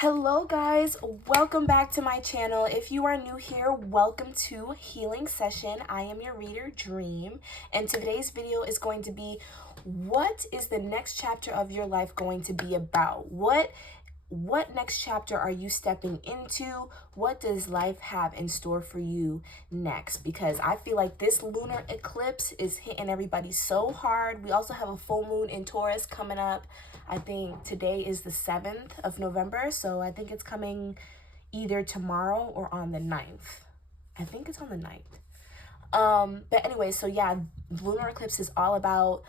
Hello guys, welcome back to my channel. If you are new here, welcome to Healing Session. I am your reader, Dream, and today's video is going to be, what is the next chapter of your life going to be about? What next chapter are you stepping into? What does life have in store for you next? Because I feel like this lunar eclipse is hitting everybody so hard. We also have a full moon in Taurus coming up. I think today is the 7th of November, so I think it's coming either tomorrow or on the 9th. I think it's on the 9th. But anyway, so yeah, lunar eclipse is all about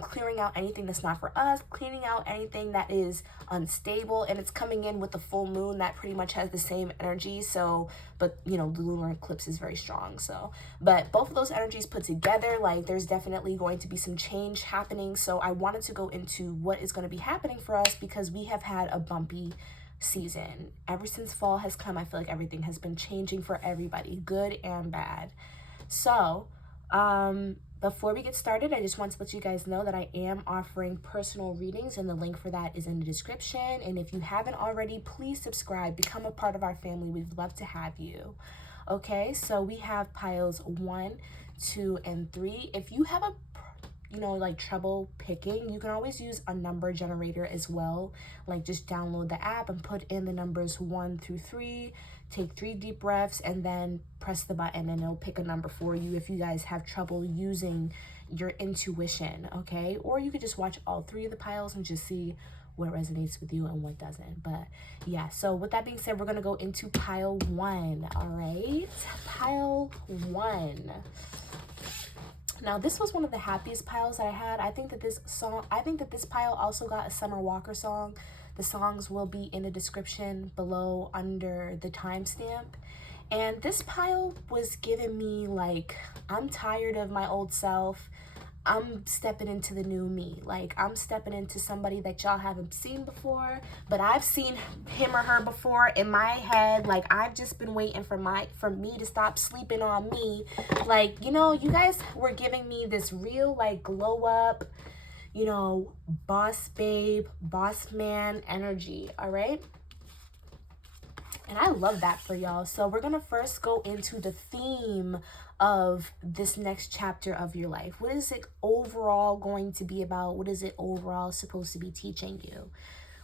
clearing out anything that's not for us, cleaning out anything that is unstable, and it's coming in with the full moon that pretty much has the same energy. So, but you know, the lunar eclipse is very strong. So, but both of those energies put together, like there's definitely going to be some change happening. So I wanted to go into what is going to be happening for us because we have had a bumpy season. Ever since fall has come, I feel like everything has been changing for everybody, good and bad. So, before we get started, I just want to let you guys know that I am offering personal readings, and the link for that is in the description. And if you haven't already, please subscribe, become a part of our family. We'd love to have you. Okay, so we have piles 1, 2, and 3. If you have like trouble picking, you can always use a number generator as well. Like just download the app and put in the numbers 1 through 3, take 3 deep breaths, and then press the button and it'll pick a number for you if you guys have trouble using your intuition. Okay, or you could just watch all 3 of the piles and just see what resonates with you and what doesn't. But yeah, so with that being said, we're gonna go into pile 1. All right, pile 1. Now, this was one of the happiest piles that I had. I think that this pile also got a Summer Walker song. The songs will be in the description below under the timestamp. And this pile was giving me like, I'm tired of my old self. I'm stepping into the new me. Like, I'm stepping into somebody that y'all haven't seen before, but I've seen him or her before in my head. Like, I've just been waiting for me to stop sleeping on me. Like, you know, you guys were giving me this real, like, glow up, you know, boss babe, boss man energy, all right? And I love that for y'all. So we're going to first go into the theme of this next chapter of your life. What is it overall going to be about? What is it overall supposed to be teaching you?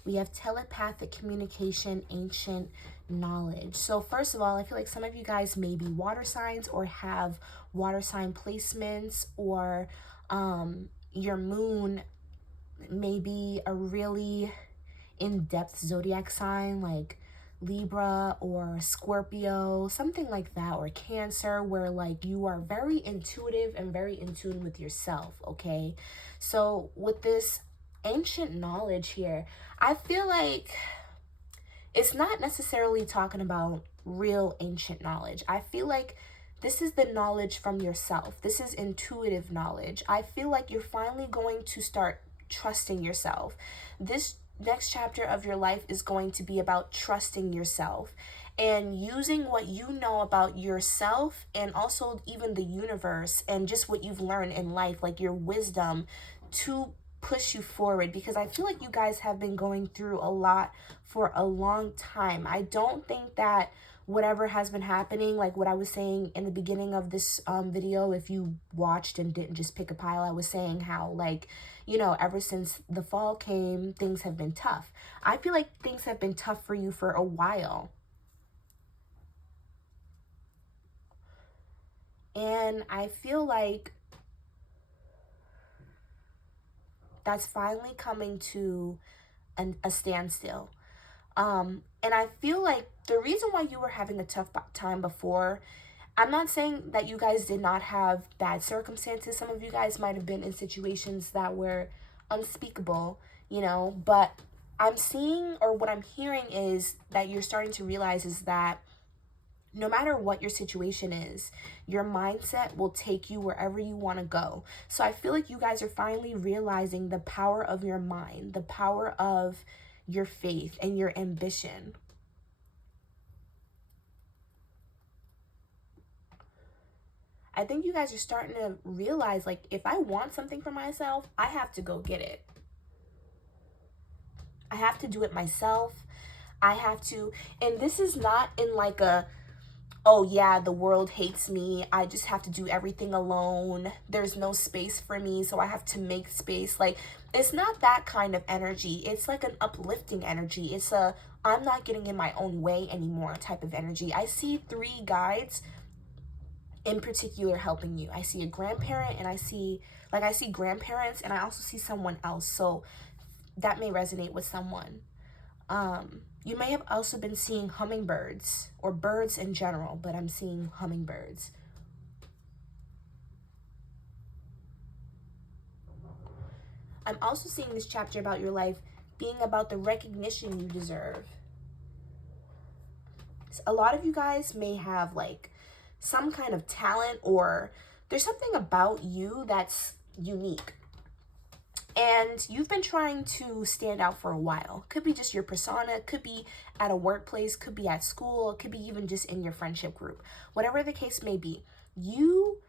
We have telepathic communication, ancient knowledge. So first of all, I feel like some of you guys may be water signs or have water sign placements, or your moon may be a really in-depth zodiac sign like Libra or Scorpio, something like that, or Cancer, where like you are very intuitive and very in tune with yourself. Okay, so with this ancient knowledge here, I feel like it's not necessarily talking about real ancient knowledge. I feel like this is the knowledge from yourself. This is intuitive knowledge. I feel like you're finally going to start trusting yourself. This next chapter of your life is going to be about trusting yourself and using what you know about yourself and also even the universe and just what you've learned in life, like your wisdom, to push you forward. Because I feel like you guys have been going through a lot for a long time. I don't think that whatever has been happening, like what I was saying in the beginning of this video, if you watched and didn't just pick a pile, I was saying how, like, you know, ever since the fall came, things have been tough. I feel like things have been tough for you for a while. And I feel like that's finally coming to a standstill. And I feel like the reason why you were having a tough time before, I'm not saying that you guys did not have bad circumstances. Some of you guys might have been in situations that were unspeakable, you know, but I'm seeing, or what I'm hearing is that you're starting to realize is that no matter what your situation is, your mindset will take you wherever you want to go. So I feel like you guys are finally realizing the power of your mind, the power of your faith and your ambition. I think you guys are starting to realize, like, if I want something for myself, I have to go get it. I have to do it myself. I have to, and this is not in like a, oh yeah, the world hates me, I just have to do everything alone, there's no space for me, so I have to make space. Like, it's not that kind of energy. It's like an uplifting energy. It's a, I'm not getting in my own way anymore type of energy. I see three guides in particular helping you. I see a grandparent, and I see grandparents, and I also see someone else. So that may resonate with someone. You may have also been seeing hummingbirds or birds in general, but I'm seeing hummingbirds. I'm also seeing this chapter about your life being about the recognition you deserve. A lot of you guys may have like some kind of talent, or there's something about you that's unique. And you've been trying to stand out for a while. Could be just your persona, could be at a workplace, could be at school, could be even just in your friendship group. Whatever the case may be, you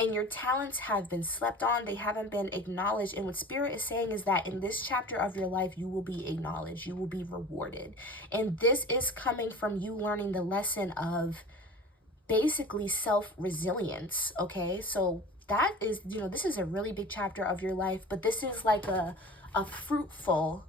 and your talents have been slept on. They haven't been acknowledged. And what Spirit is saying is that in this chapter of your life, you will be acknowledged. You will be rewarded. And this is coming from you learning the lesson of basically self-resilience, okay? So that is, this is a really big chapter of your life, but this is like a fruitful,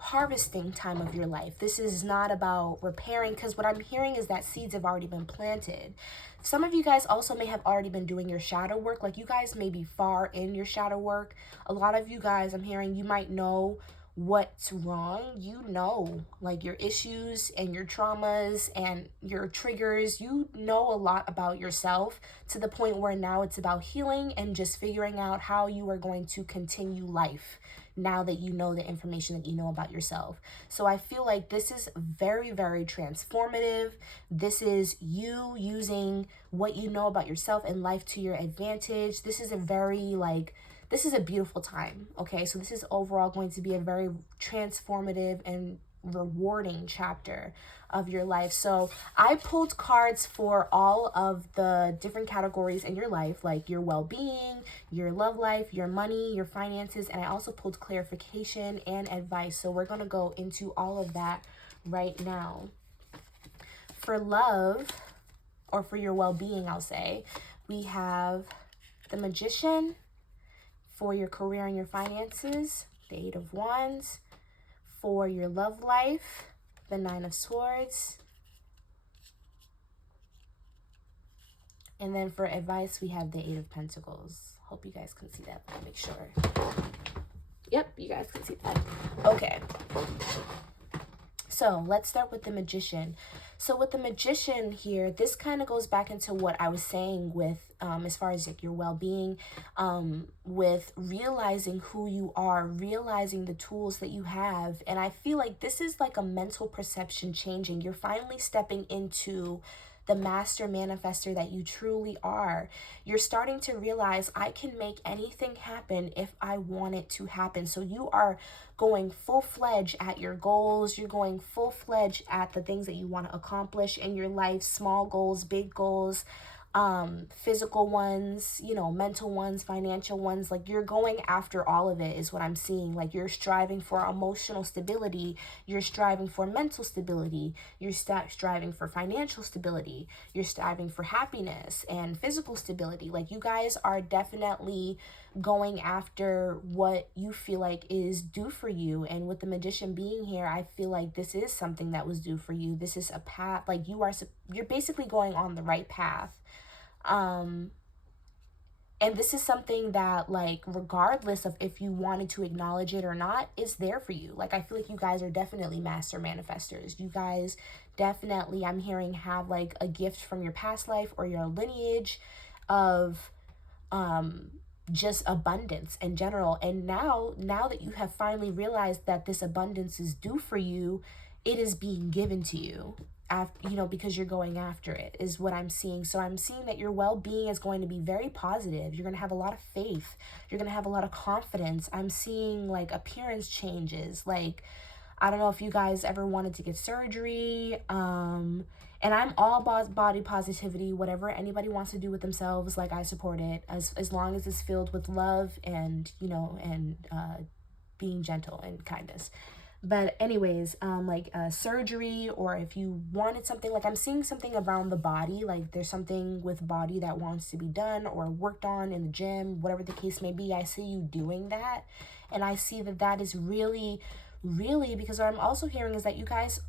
harvesting time of your life. This is not about repairing, because what I'm hearing is that seeds have already been planted. Some of you guys also may have already been doing your shadow work. Like, you guys may be far in your shadow work. A lot of you guys, I'm hearing, you might know what's wrong. Like, your issues and your traumas and your triggers. You know a lot about yourself, to the point where now it's about healing and just figuring out how you are going to continue life now that you know the information that you know about yourself. So I feel like this is very, very transformative. This is you using what you know about yourself and life to your advantage. This is a beautiful time, okay? So this is overall going to be a very transformative and rewarding chapter of your life. So I pulled cards for all of the different categories in your life, like your well-being, your love life, your money, your finances, and I also pulled clarification and advice. So we're going to go into all of that right now. For love, or for your well-being, I'll say, we have the Magician. For your career and your finances, the Eight of Wands. For your love life, the Nine of Swords. And then for advice, we have the Eight of Pentacles. Hope you guys can see that. Let me make sure. Yep, you guys can see that. Okay. So let's start with the Magician. So with the Magician here, this kind of goes back into what I was saying with as far as like your well-being, with realizing who you are, realizing the tools that you have. And I feel like this is like a mental perception changing. You're finally stepping into the master manifester that you truly are. You're starting to realize, I can make anything happen if I want it to happen. So you are going full-fledged at your goals. You're going full-fledged at the things that you want to accomplish in your life, small goals, big goals, physical ones, mental ones, financial ones. Like, you're going after all of it is what I'm seeing. Like, you're striving for emotional stability, you're striving for mental stability, you're striving for financial stability, you're striving for happiness and physical stability. Like, you guys are definitely going after what you feel like is due for you. And with the Magician being here, I feel like this is something that was due for you. This is a path, like you're basically going on the right path. And this is something that, like, regardless of if you wanted to acknowledge it or not, is there for you. Like, I feel like you guys are definitely master manifestors. You guys definitely, I'm hearing, have like a gift from your past life or your lineage of just abundance in general. And now that you have finally realized that this abundance is due for you, it is being given to you. Because you're going after it, is what I'm seeing. So I'm seeing that your well-being is going to be very positive. You're going to have a lot of faith. You're going to have a lot of confidence. I'm seeing like appearance changes. Like, I don't know if you guys ever wanted to get surgery. And I'm all about body positivity. Whatever anybody wants to do with themselves, like, I support it, as long as it's filled with love and, and being gentle and kindness. But anyways, like surgery, or if you wanted something, like I'm seeing something around the body, like there's something with body that wants to be done or worked on in the gym, whatever the case may be. I see you doing that. And I see that that is really, really, because what I'm also hearing is that you guys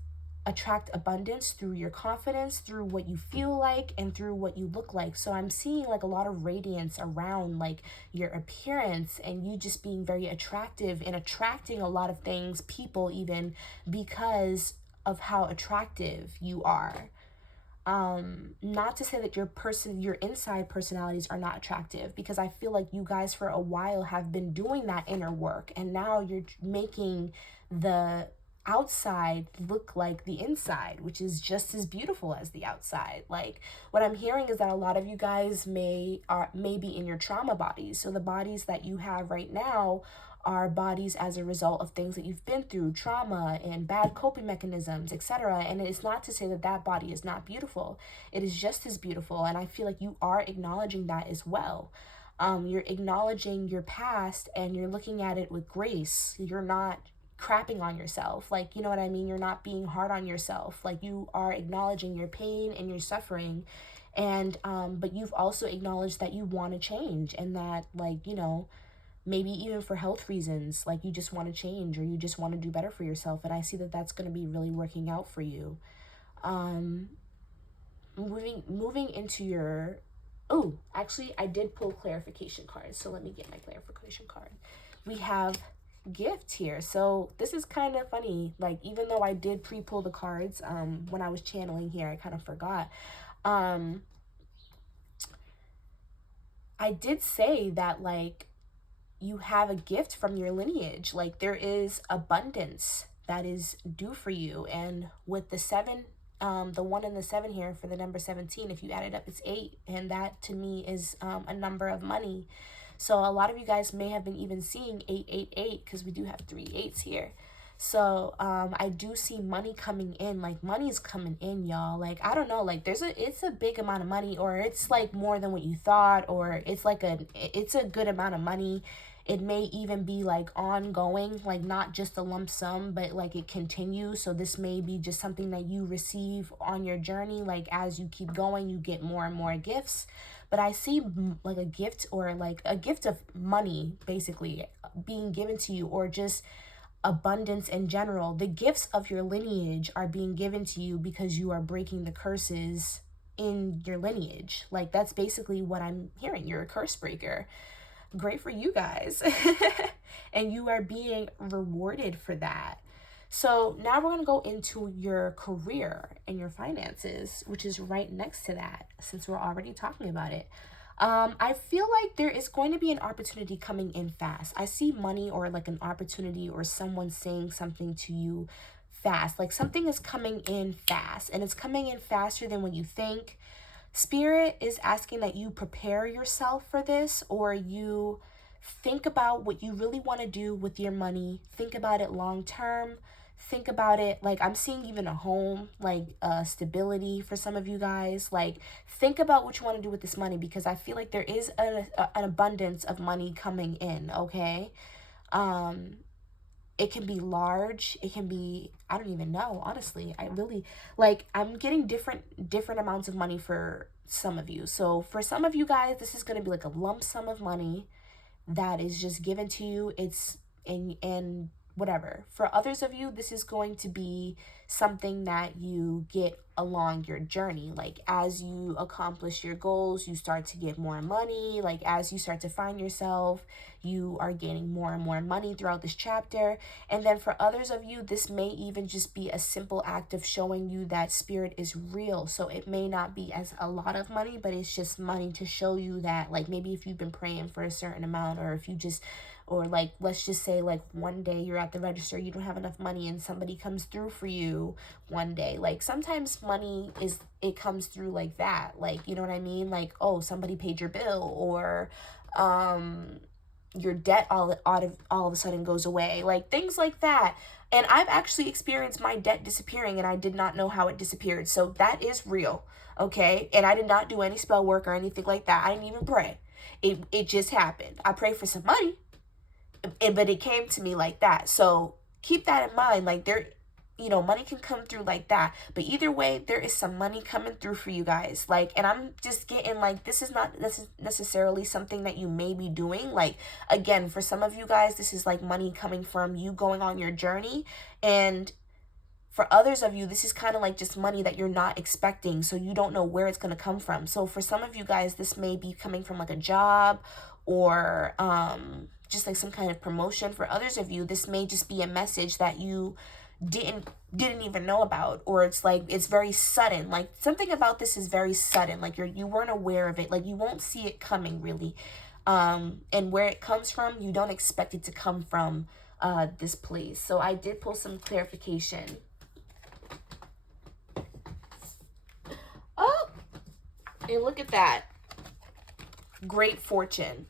attract abundance through your confidence, through what you feel like, and through what you look like. So I'm seeing like a lot of radiance around like your appearance, and you just being very attractive and attracting a lot of things, people even, because of how attractive you are. Not to say that your inside personalities are not attractive, because I feel like you guys for a while have been doing that inner work, and now you're making the outside look like the inside, which is just as beautiful as the outside. Like what I'm hearing is that a lot of you guys may be in your trauma bodies. So the bodies that you have right now are bodies as a result of things that you've been through, trauma and bad coping mechanisms, etc. And it's not to say that that body is not beautiful. It is just as beautiful, and I feel like you are acknowledging that as well. You're acknowledging your past, and you're looking at it with grace. You're not crapping on yourself, like, you know what I mean? You're not being hard on yourself. Like, you are acknowledging your pain and your suffering, and but you've also acknowledged that you want to change, and that, like, you know, maybe even for health reasons, like you just want to change or you just want to do better for yourself. And I see that that's going to be really working out for you. um moving into your, oh, actually I did pull clarification cards, so let me get my clarification card. We have gift here. So this is kind of funny, like even though I did pre-pull the cards when I was channeling here, I kind of forgot. I did say that, like, you have a gift from your lineage. Like, there is abundance that is due for you. And with the seven, the 1 and the 7 here for the number 17, if you add it up, it's 8. And that to me is a number of money. So a lot of you guys may have been even seeing 888, because we do have 3 8s here. So I do see money coming in. Like, money's coming in, y'all. Like, I don't know, like it's a big amount of money, or it's like more than what you thought, or it's a good amount of money. It may even be like ongoing, like not just a lump sum, but like it continues. So this may be just something that you receive on your journey. Like as you keep going, you get more and more gifts. But I see like a gift, or like a gift of money basically being given to you, or just abundance in general. The gifts of your lineage are being given to you because you are breaking the curses in your lineage. Like that's basically what I'm hearing. You're a curse breaker. Great for you guys. And you are being rewarded for that. So now we're going to go into your career and your finances, which is right next to that, since we're already talking about it. I feel like there is going to be an opportunity coming in fast. I see money, or like an opportunity, or someone saying something to you fast. Like something is coming in fast, and it's coming in faster than what you think. Spirit is asking that you prepare yourself for this, or you think about what you really want to do with your money. Think about it long term. Think about it, like I'm seeing even a home, like stability for some of you guys. Like think about what you want to do with this money, because I feel like there is an abundance of money coming in, okay? It can be large, it can be, I don't even know, honestly. I really, like, I'm getting different amounts of money for some of you. So for some of you guys, this is going to be like a lump sum of money that is just given to you. It's in whatever. For others of you, this is going to be something that you get along your journey. Like as you accomplish your goals, you start to get more money. Like as you start to find yourself, you are gaining more and more money throughout this chapter. And then for others of you, this may even just be a simple act of showing you that spirit is real. So it may not be as a lot of money, but it's just money to show you that, like, maybe if you've been praying for a certain amount, or if you just, or like, let's just say like one day you're at the register, you don't have enough money, and somebody comes through for you one day. Like sometimes money it comes through like that. Like, you know what I mean? Like, oh, somebody paid your bill, or your debt all of a sudden goes away, like things like that. And I've actually experienced my debt disappearing, and I did not know how it disappeared. So that is real, okay? And I did not do any spell work or anything like that. I didn't even pray. It just happened. I prayed for some money, but it came to me like that. So keep that in mind. Like money can come through like that. But either way, there is some money coming through for you guys. Like, and I'm just getting like, this is not necessarily something that you may be doing. Like, again, for some of you guys, this is like money coming from you going on your journey. And for others of you, this is kind of like just money that you're not expecting. So you don't know where it's going to come from. So for some of you guys, this may be coming from like a job or just like some kind of promotion. For others of you, this may just be a message that you didn't even know about, or it's like it's very sudden. Like something about this is very sudden, like you weren't aware of it, like you won't see it coming really, and where it comes from, you don't expect it to come from this place. So I did pull some clarification. Oh, and look at that, great fortune.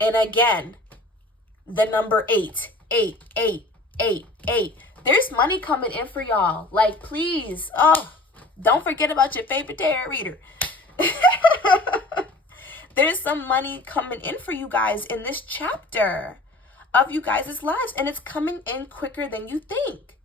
And again, the number 8. There's money coming in for y'all. Like, please, don't forget about your favorite tarot reader. There's some money coming in for you guys in this chapter of you guys' lives, and it's coming in quicker than you think.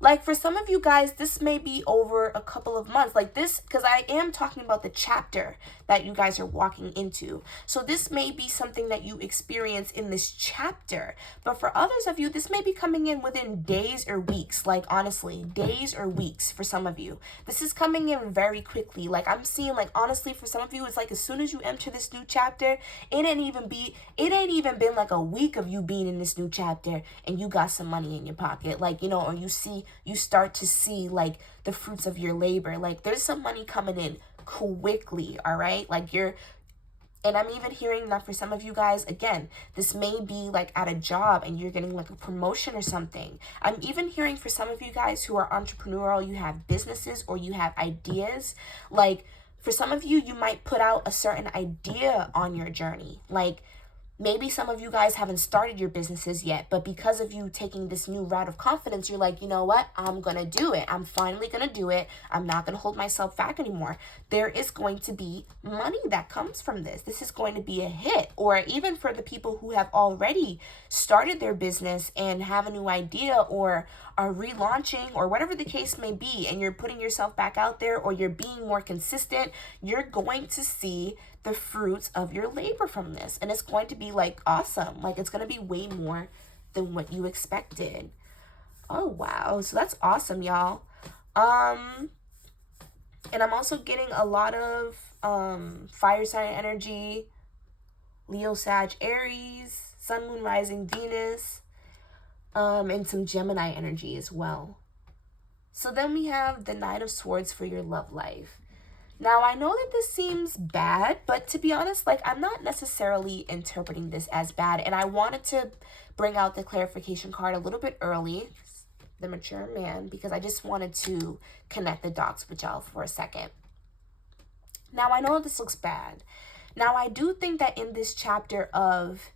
Like, for some of you guys, this may be over a couple of months. Like this, because I am talking about the chapter that you guys are walking into. So this may be something that you experience in this chapter. But for others of you, this may be coming in within days or weeks. Like, honestly, days or weeks for some of you. This is coming in very quickly. Like, I'm seeing, like, honestly, for some of you, it's like as soon as you enter this new chapter, it ain't even been like a week of you being in this new chapter and you got some money in your pocket. Like, or you start to see like the fruits of your labor. Like, there's some money coming in quickly, all right? Like, and I'm even hearing that for some of you guys, again, this may be like at a job and you're getting like a promotion or something. I'm even hearing for some of you guys who are entrepreneurial, you have businesses or you have ideas. Like, for some of you, you might put out a certain idea on your journey. Like, maybe some of you guys haven't started your businesses yet, but because of you taking this new route of confidence, you're like, you know what? I'm going to do it. I'm finally going to do it. I'm not going to hold myself back anymore. There is going to be money that comes from this. This is going to be a hit. Or even for the people who have already started their business and have a new idea or are relaunching or whatever the case may be, and you're putting yourself back out there or you're being more consistent, you're going to see the fruits of your labor from this. And it's going to be like awesome. Like, it's going to be way more than what you expected. Oh, wow. So that's awesome, y'all. And I'm also getting a lot of fire sign energy, Leo, Sag, Aries, Sun, Moon, Rising, Venus, and some Gemini energy as well. So then we have the Knight of Swords for your love life. Now, I know that this seems bad, but to be honest, like, I'm not necessarily interpreting this as bad. And I wanted to bring out the clarification card a little bit early, the mature man, because I just wanted to connect the dots with y'all for a second. Now, I know this looks bad. Now, I do think that in this chapter of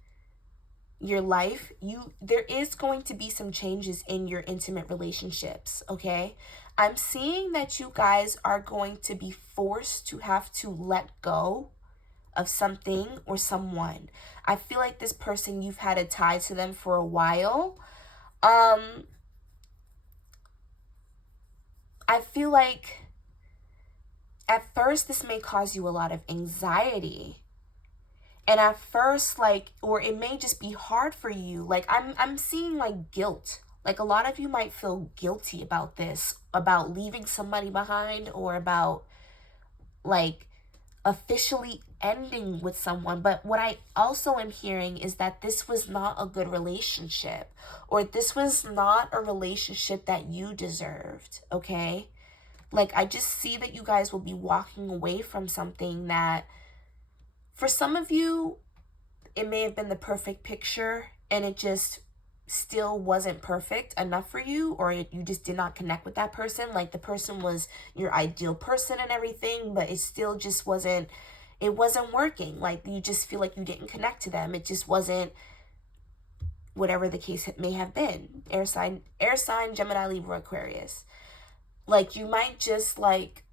your life, there is going to be some changes in your intimate relationships, okay? I'm seeing that you guys are going to be forced to have to let go of something or someone. I feel like this person, you've had a tie to them for a while. I feel like at first this may cause you a lot of anxiety. And at first, like, or it may just be hard for you. Like, I'm seeing like guilt. Like, a lot of you might feel guilty about this, about leaving somebody behind, or about like officially ending with someone. But what I also am hearing is that this was not a good relationship, or this was not a relationship that you deserved, okay? Like, I just see that you guys will be walking away from something that, for some of you, it may have been the perfect picture and it just still wasn't perfect enough for you, or you just did not connect with that person. Like, the person was your ideal person and everything, but it still just wasn't working. Like, you just feel like you didn't connect to them. It just wasn't, whatever the case it may have been. Air sign, Gemini, Libra, Aquarius. Like, you might just, like,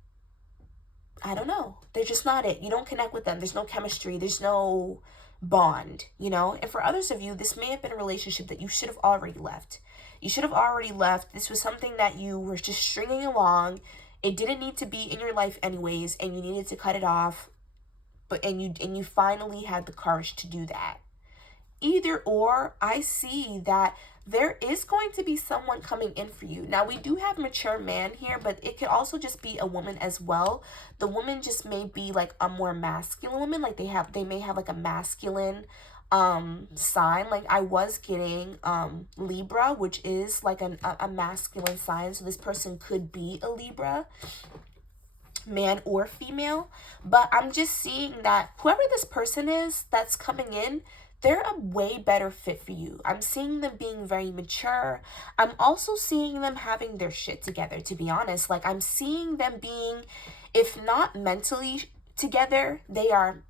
I don't know, they're just not it. You don't connect with them. There's no chemistry. There's no bond, you know? And for others of you, this may have been a relationship that you should have already left. You should have already left. This was something that you were just stringing along. It didn't need to be in your life anyways, and you needed to cut it off. But you finally had the courage to do that. Either or, I see that there is going to be someone coming in for you. Now, we do have mature man here, but it could also just be a woman as well. The woman just may be like a more masculine woman. Like they may have like a masculine sign. Like I was getting Libra, which is like a masculine sign. So this person could be a Libra, man or female. But I'm just seeing that whoever this person is that's coming in, they're a way better fit for you. I'm seeing them being very mature. I'm also seeing them having their shit together, to be honest. Like I'm seeing them being, if not mentally together, they are,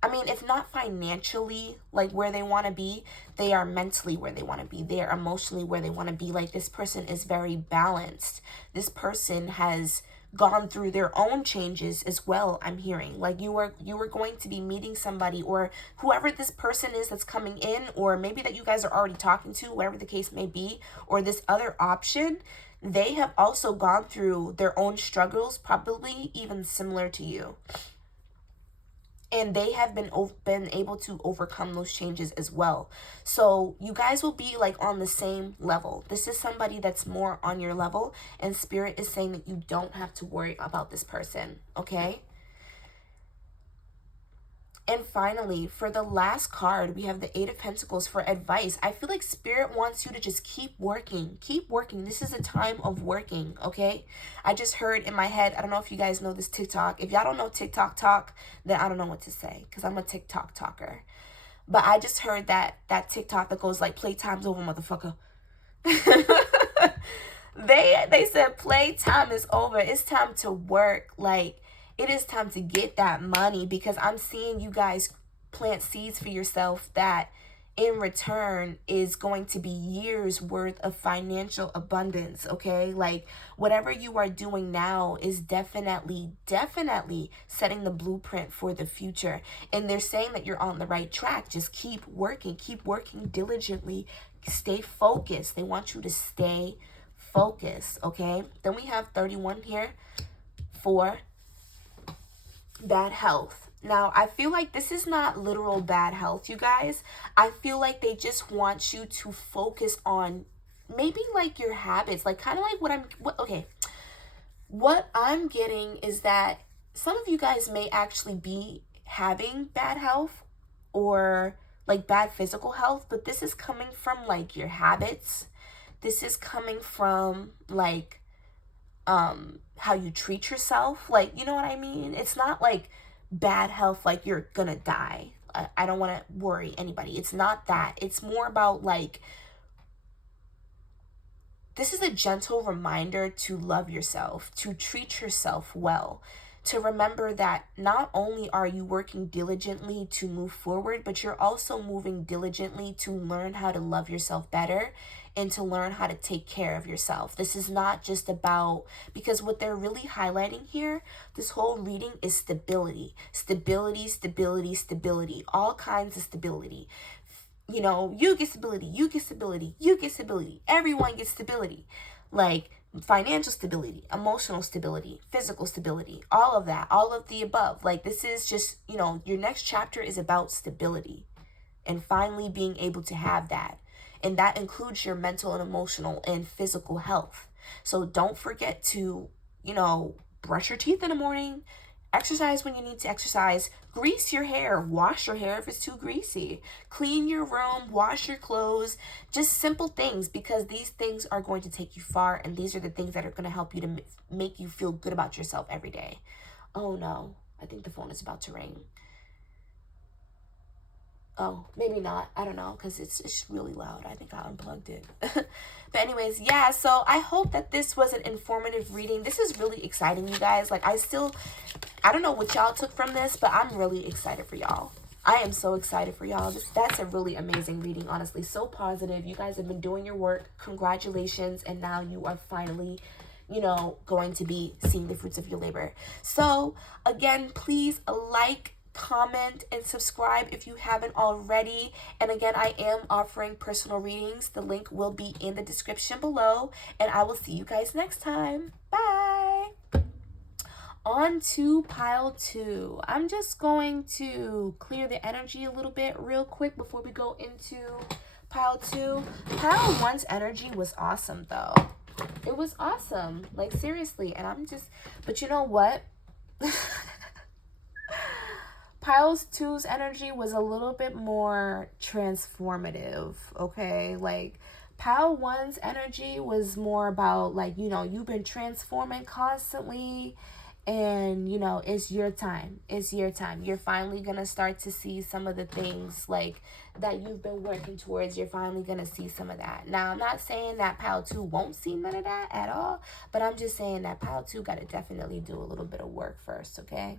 I mean, if not financially like where they want to be, they are mentally where they want to be. They are emotionally where they want to be. Like this person is very balanced. This person has gone through their own changes as well. I'm hearing like you are going to be meeting somebody, or whoever this person is that's coming in, or maybe that you guys are already talking to, whatever the case may be, or this other option, they have also gone through their own struggles, probably even similar to you. And they have been able to overcome those changes as well. So you guys will be like on the same level. This is somebody that's more on your level, and Spirit is saying that you don't have to worry about this person, okay? And finally, for the last card, we have the Eight of Pentacles for advice. I feel like Spirit wants you to just keep working. Keep working. This is a time of working, okay? I just heard in my head, I don't know if you guys know this TikTok. If y'all don't know TikTok talk, then I don't know what to say, because I'm a TikTok talker. But I just heard that TikTok that goes like, playtime's over, motherfucker. They said playtime is over. It's time to work. Like, it is time to get that money, because I'm seeing you guys plant seeds for yourself that in return is going to be years worth of financial abundance, okay? Like whatever you are doing now is definitely setting the blueprint for the future. And they're saying that you're on the right track. Just keep working diligently, stay focused. They want you to stay focused, okay? Then we have 31 here for bad health. Now, I feel like this is not literal bad health, you guys. I feel like they just want you to focus on maybe like your habits, like kind of like what I'm getting is that some of you guys may actually be having bad health or like bad physical health, but this is coming from like your habits. This is coming from like how you treat yourself, like, you know what I mean? It's not like bad health like you're gonna die. I don't want to worry anybody. It's not that. It's more about like, this is a gentle reminder to love yourself, to treat yourself well, to remember that not only are you working diligently to move forward, but you're also moving diligently to learn how to love yourself better and to learn how to take care of yourself. This is not just about, because what they're really highlighting here, this whole reading is stability, all kinds of stability. You know, you get stability, everyone gets stability, like financial stability, emotional stability, physical stability, all of that, all of the above. Like this is just, you know, your next chapter is about stability and finally being able to have that. And that includes your mental and emotional and physical health. So don't forget to, you know, brush your teeth in the morning, exercise when you need to exercise, grease your hair, wash your hair if it's too greasy, clean your room, wash your clothes, just simple things, because these things are going to take you far, and these are the things that are going to help you to make you feel good about yourself every day. Oh no, I think the phone is about to ring. Oh, maybe not. I don't know, because it's really loud. I think I unplugged it. But anyways, yeah, so I hope that this was an informative reading. This is really exciting, you guys. Like, I don't know what y'all took from this, but I'm really excited for y'all. I am so excited for y'all. That's a really amazing reading, honestly. So positive. You guys have been doing your work. Congratulations. And now you are finally, you know, going to be seeing the fruits of your labor. So, again, please like, comment, and subscribe if you haven't already. And again, I am offering personal readings. The link will be in the description below. And I will see you guys next time. Bye. On to pile 2. I'm just going to clear the energy a little bit real quick before we go into pile 2. Pile 1's energy was awesome though. It was awesome. Like seriously. And I'm just, but you know what? Pile 2's energy was a little bit more transformative, okay? Like pile 1's energy was more about like, you know, you've been transforming constantly. And, you know, it's your time. It's your time. You're finally going to start to see some of the things, like, that you've been working towards. You're finally going to see some of that. Now, I'm not saying that pile 2 won't see none of that at all. But I'm just saying that pile 2 got to definitely do a little bit of work first, okay?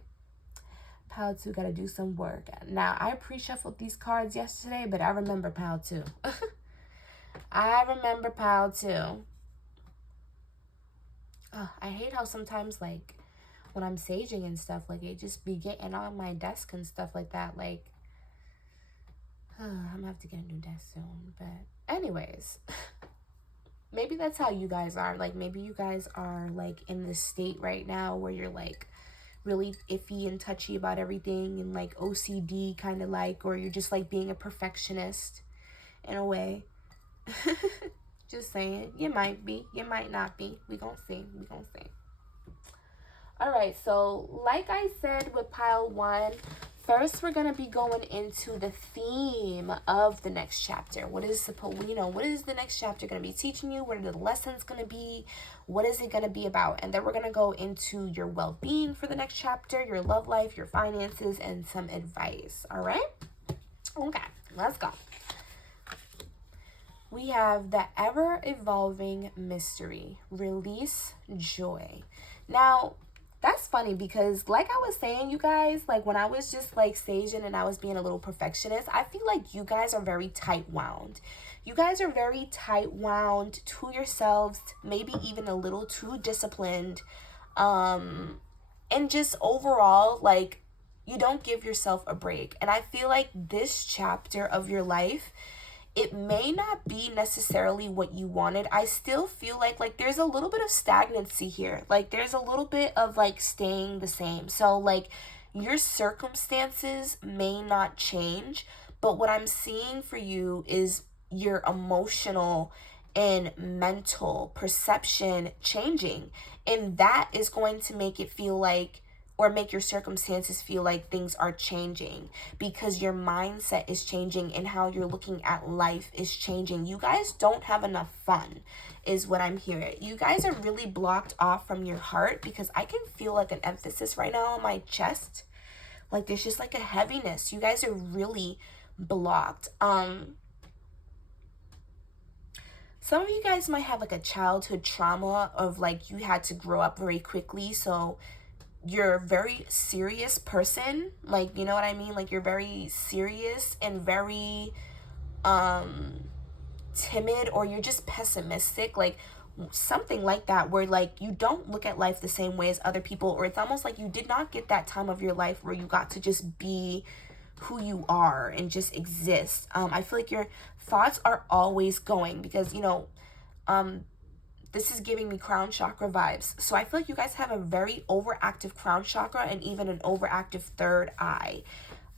Pile 2 got to do some work. Now, I pre-shuffled these cards yesterday, but I remember pile 2. I remember pile 2. Oh, I hate how sometimes, like, when I'm saging and stuff, like, it just be getting on my desk and stuff like that. Like, I'm gonna have to get a new desk soon. But anyways, maybe that's how you guys are. Like, maybe you guys are, like, in this state right now where you're, like, really iffy and touchy about everything and, like, OCD kind of like, or you're just, like, being a perfectionist in a way. Just saying. You might be. You might not be. We gonna see. We gonna see. All right, so like I said with pile 1, first we're gonna be going into the theme of the next chapter. What is the next chapter gonna be teaching you? What are the lessons gonna be? What is it gonna be about? And then we're gonna go into your well-being for the next chapter, your love life, your finances, and some advice. All right? Okay, let's go. We have the ever-evolving mystery, release joy. Now, that's funny because like I was saying, you guys, like when I was just like saging and I was being a little perfectionist, I feel like you guys are very tight-wound. You guys are very tight-wound to yourselves, maybe even a little too disciplined. And just overall, like, you don't give yourself a break. And I feel like this chapter of your life, it may not be necessarily what you wanted. I still feel like there's a little bit of stagnancy here. Like there's a little bit of like staying the same. So like your circumstances may not change, but what I'm seeing for you is your emotional and mental perception changing. And that is going to make it feel like, or make your circumstances feel like things are changing because your mindset is changing and how you're looking at life is changing. You guys don't have enough fun is what I'm hearing. You guys are really blocked off from your heart because I can feel like an emphasis right now on my chest. Like there's just like a heaviness. You guys are really blocked. Some of you guys might have like a childhood trauma of like you had to grow up very quickly. So you're a very serious person, like, you know what I mean? Like you're very serious and very timid, or you're just pessimistic, like something like that, where like you don't look at life the same way as other people, or it's almost like you did not get that time of your life where you got to just be who you are and just exist. I feel like your thoughts are always going because, you know, this is giving me crown chakra vibes. So I feel like you guys have a very overactive crown chakra and even an overactive third eye.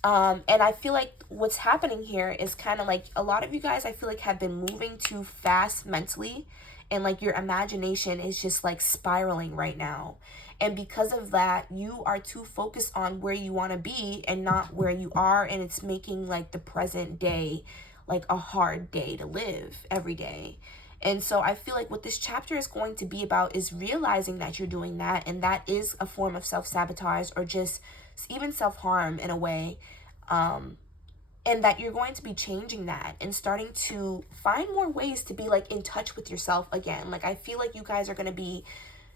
And I feel like what's happening here is kind of like a lot of you guys, I feel like, have been moving too fast mentally. And like your imagination is just like spiraling right now. And because of that, you are too focused on where you want to be and not where you are. And it's making like the present day like a hard day to live every day. And so I feel like what this chapter is going to be about is realizing that you're doing that. And that is a form of self-sabotage or just even self-harm in a way. And that you're going to be changing that and starting to find more ways to be like in touch with yourself again. Like I feel like you guys are going to be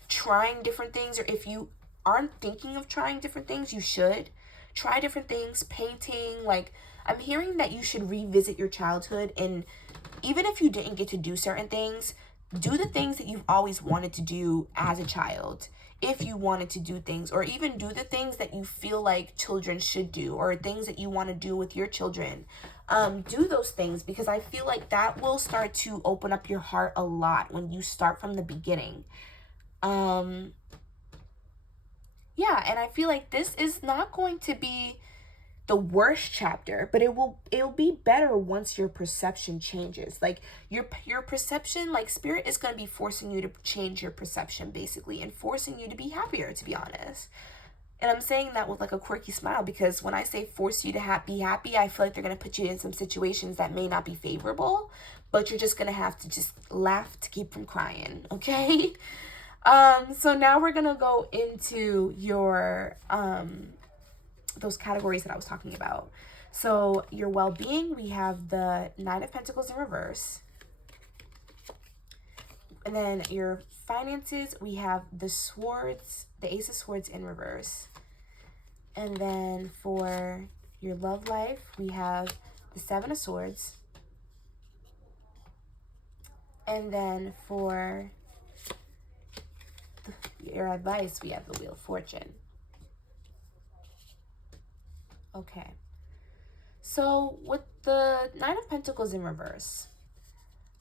trying different things, or if you aren't thinking of trying different things, you should try different things. Painting, like I'm hearing that you should revisit your childhood, and even if you didn't get to do certain things, do the things that you've always wanted to do as a child, if you wanted to do things, or even do the things that you feel like children should do, or things that you want to do with your children. Do those things, because I feel like that will start to open up your heart a lot when you start from the beginning. Yeah, and I feel like this is not going to be the worst chapter, but it'll be better once your perception changes. Like your perception, like spirit is going to be forcing you to change your perception basically, and forcing you to be happier, to be honest. And I'm saying that with like a quirky smile, because when I say force you to be happy, I feel like they're going to put you in some situations that may not be favorable, but you're just going to have to just laugh to keep from crying, okay? So now we're going to go into your those categories that I was talking about. So your well-being, we have the Nine of Pentacles in reverse. And then your finances, we have the Swords, the Ace of Swords in reverse. And then for your love life, we have the Seven of Swords. And then for your advice, we have the Wheel of Fortune. Okay. So with the Nine of Pentacles in reverse,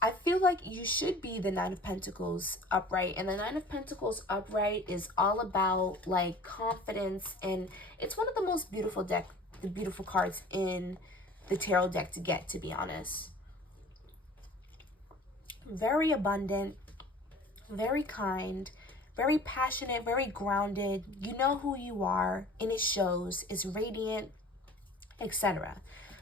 I feel like you should be the Nine of Pentacles upright. And the Nine of Pentacles upright is all about like confidence. And it's one of the most beautiful beautiful cards in the tarot deck to get, to be honest. Very abundant, very kind, very passionate, very grounded. You know who you are, and it shows. It's radiant, etc.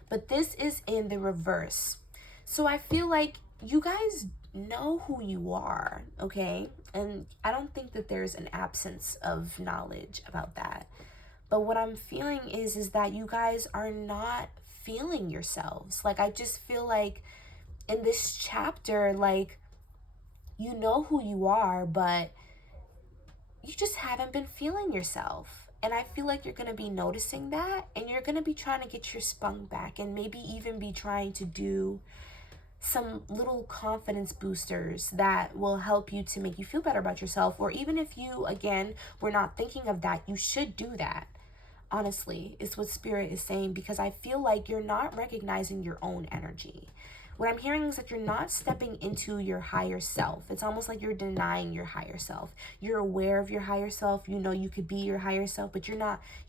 But this is in the reverse. So I feel like you guys know who you are, okay? And I don't think that there's an absence of knowledge about that. But what I'm feeling is that you guys are not feeling yourselves. Like, I just feel like in this chapter, like, you know who you are, but you just haven't been feeling yourself. And I feel like you're going to be noticing that, and you're going to be trying to get your spunk back, and maybe even be trying to do some little confidence boosters that will help you to make you feel better about yourself. Or even if you, again, were not thinking of that, you should do that. Honestly, is what Spirit is saying, because I feel like you're not recognizing your own energy. What I'm hearing is that you're not stepping into your higher self. It's almost like you're denying your higher self. You're aware of your higher self. You know you could be your higher self, but you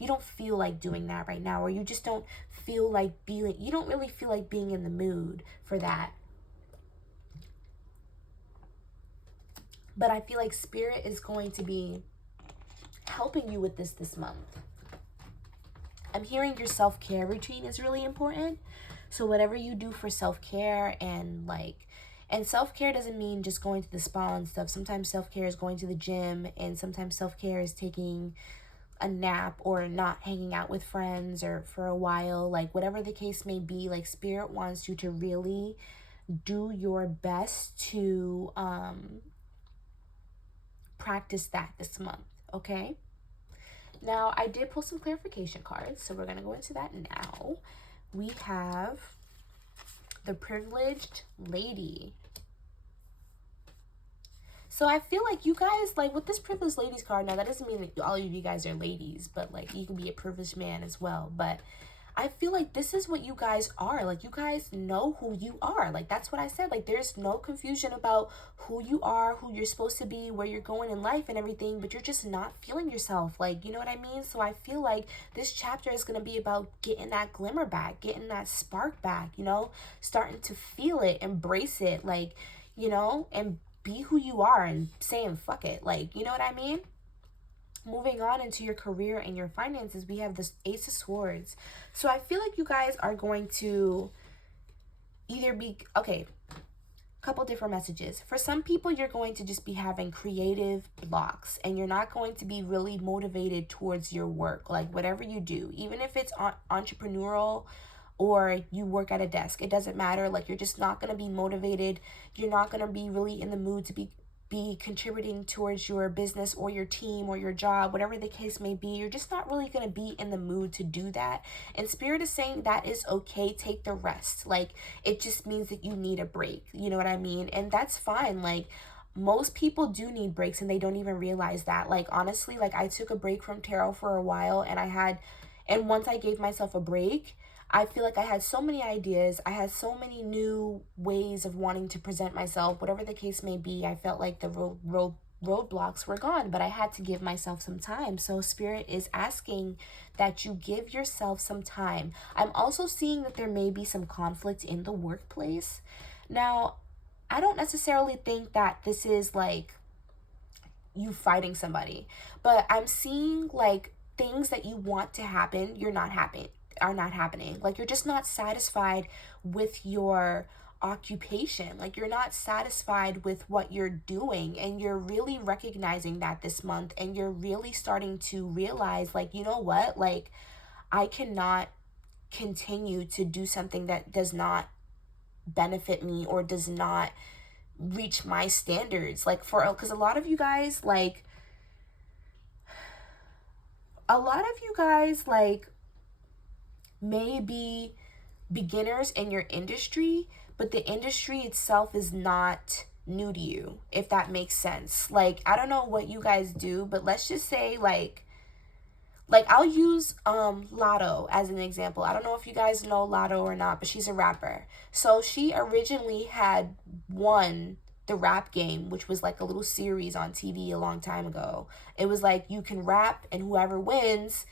don't feel like doing that right now, or you just don't feel like you don't really feel like being in the mood for that. But I feel like Spirit is going to be helping you with this month. I'm hearing your self-care routine is really important. So whatever you do for self-care, and self-care doesn't mean just going to the spa and stuff. Sometimes self-care is going to the gym, and sometimes self-care is taking a nap or not hanging out with friends or for a while. Like, whatever the case may be, like, Spirit wants you to really do your best to practice that this month, okay? Now, I did pull some clarification cards, so we're going to go into that now. We have the Privileged Lady. So I feel like you guys, like, with this Privileged Ladies card, now that doesn't mean that all of you guys are ladies, but like, you can be a privileged man as well. But I feel like this is what you guys are. Like, you guys know who you are. Like, that's what I said. Like, there's no confusion about who you are, who you're supposed to be, where you're going in life and everything, but you're just not feeling yourself. Like, you know what I mean? So I feel like this chapter is going to be about getting that glimmer back, getting that spark back, you know, starting to feel it, embrace it, like, you know, and be who you are and saying, fuck it. Like, you know what I mean? Moving on into your career and your finances, we have this Ace of Swords. So I feel like you guys are going to either be, okay, couple different messages. For some people, you're going to just be having creative blocks, and you're not going to be really motivated towards your work. Like, whatever you do, even if it's entrepreneurial or you work at a desk, it doesn't matter. Like, you're just not going to be motivated. You're not going to be really in the mood to be be contributing towards your business or your team or your job, whatever the case may be. You're just not really going to be in the mood to do that. And Spirit is saying that is okay. Take the rest. Like, it just means that you need a break. You know what I mean? And that's fine. Like, most people do need breaks and they don't even realize that. Like, honestly, like, I took a break from tarot for a while, and once I gave myself a break, I feel like I had so many ideas. I had so many new ways of wanting to present myself, whatever the case may be. I felt like the roadblocks were gone, but I had to give myself some time. So Spirit is asking that you give yourself some time. I'm also seeing that there may be some conflict in the workplace. Now, I don't necessarily think that this is like you fighting somebody, but I'm seeing like things that you want to happen, are not happening. Like, you're just not satisfied with your occupation. Like, you're not satisfied with what you're doing, and you're really recognizing that this month, and you're really starting to realize, like, you know what, like, I cannot continue to do something that does not benefit me or does not reach my standards. Like, because a lot of you guys may be beginners in your industry, but the industry itself is not new to you, if that makes sense. Like, I don't know what you guys do, but let's just say like I'll use Lotto as an example. I don't know if you guys know Lotto or not, but she's a rapper. So she originally had won the rap game, which was like a little series on TV a long time ago. It was like you can rap and whoever wins,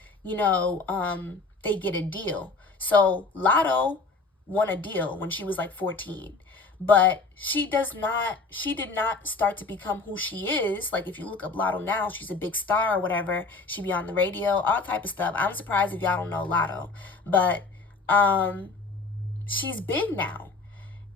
they get a deal. So Lotto won a deal when she was like 14. But she did not start to become who she is. Like, if you look up Lotto now, she's a big star or whatever. She be on the radio, all type of stuff. I'm surprised if y'all don't know Lotto. But she's big now.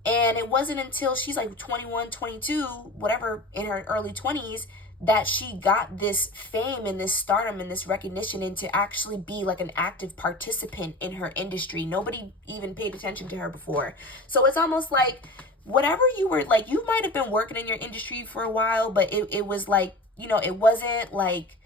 And it wasn't until she's like 21, 22, whatever, in her early 20s, that she got this fame and this stardom and this recognition, and to actually be like an active participant in her industry. Nobody even paid attention to her before. So it's almost like whatever you were, like, you might have been working in your industry for a while, but it was like, it wasn't like,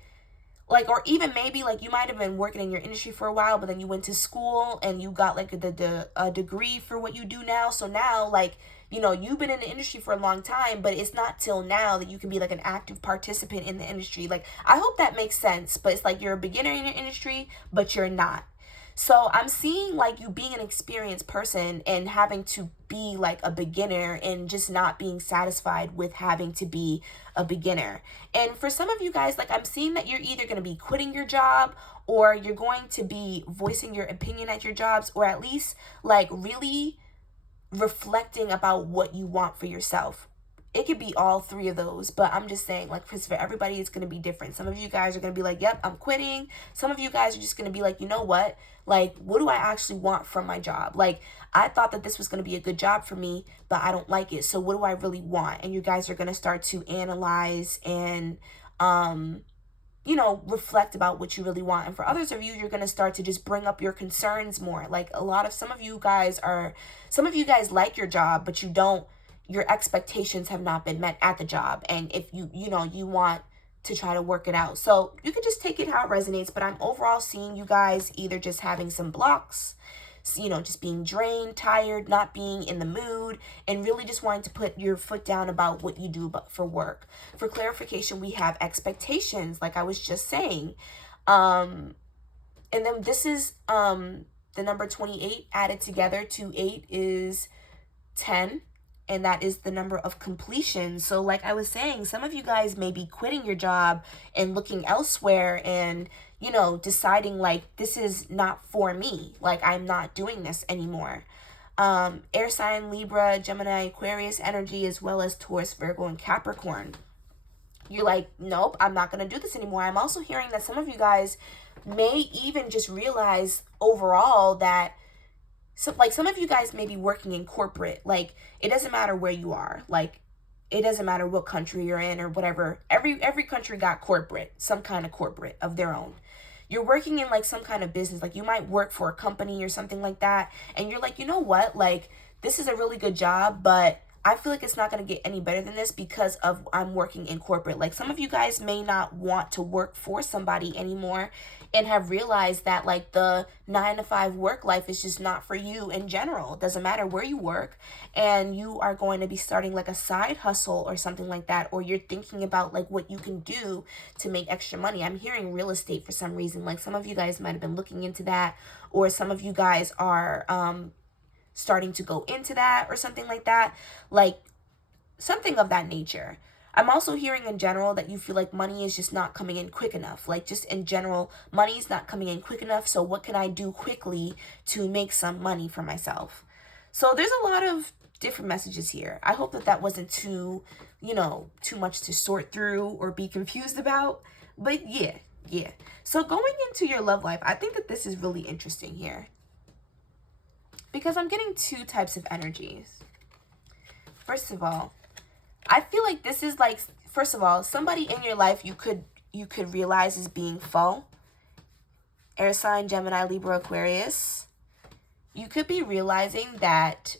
or even maybe like you might have been working in your industry for a while, but then you went to school and you got like a degree for what you do now. So now, like, you've been in the industry for a long time, but it's not till now that you can be like an active participant in the industry. Like, I hope that makes sense, but it's like you're a beginner in your industry, but you're not. So I'm seeing like you being an experienced person and having to be like a beginner, and just not being satisfied with having to be a beginner. And for some of you guys, like, I'm seeing that you're either going to be quitting your job, or you're going to be voicing your opinion at your jobs, or at least like really reflecting about what you want for yourself. It could be all three of those, but I'm just saying, like, for everybody, it's going to be different. Some of you guys are going to be like, yep, I'm quitting. Some of you guys are just going to be like, you know what? Like, what do I actually want from my job? Like, I thought that this was going to be a good job for me, but I don't like it. So what do I really want? And you guys are going to start to analyze and, reflect about what you really want. And for others of you, you're going to start to just bring up your concerns more. Like, some of you guys like your job, but your expectations have not been met at the job. And if you want to try to work it out. So you can just take it how it resonates. But I'm overall seeing you guys either just having some blocks, just being drained, tired, not being in the mood, and really just wanting to put your foot down about what you do for work. For clarification, we have expectations, like I was just saying. And then this is the number 28 added together to 8 is 10. And that is the number of completion. So like I was saying, some of you guys may be quitting your job and looking elsewhere and, deciding like, this is not for me. Like, I'm not doing this anymore. Air sign, Libra, Gemini, Aquarius energy, as well as Taurus, Virgo, and Capricorn. You're like, nope, I'm not going to do this anymore. I'm also hearing that some of you guys may even just realize overall that some of you guys may be working in corporate. Like, it doesn't matter where you are. Like, it doesn't matter what country you're in or whatever. Every country got corporate, some kind of corporate of their own. You're working in like some kind of business. Like, you might work for a company or something like that. And you're like, you know what? Like, this is a really good job, but I feel like it's not going to get any better than this because of I'm working in corporate. Like some of you guys may not want to work for somebody anymore and have realized that like the 9 to 5 work life is just not for you in general. It doesn't matter where you work, and you are going to be starting like a side hustle or something like that, or you're thinking about like what you can do to make extra money. I'm hearing real estate for some reason. Like some of you guys might have been looking into that, or some of you guys are starting to go into that or something like that, like something of that nature. I'm also hearing in general that you feel like money is just not coming in quick enough. Like just in general, money is not coming in quick enough. So what can I do quickly to make some money for myself? So there's a lot of different messages here. I hope that that wasn't too, too much to sort through or be confused about. But yeah. So going into your love life, I think that this is really interesting here, because I'm getting 2 types of energies. First of all, I feel like this is like, first of all, somebody in your life you could realize is being faux. Air sign, Gemini, Libra, Aquarius. You could be realizing that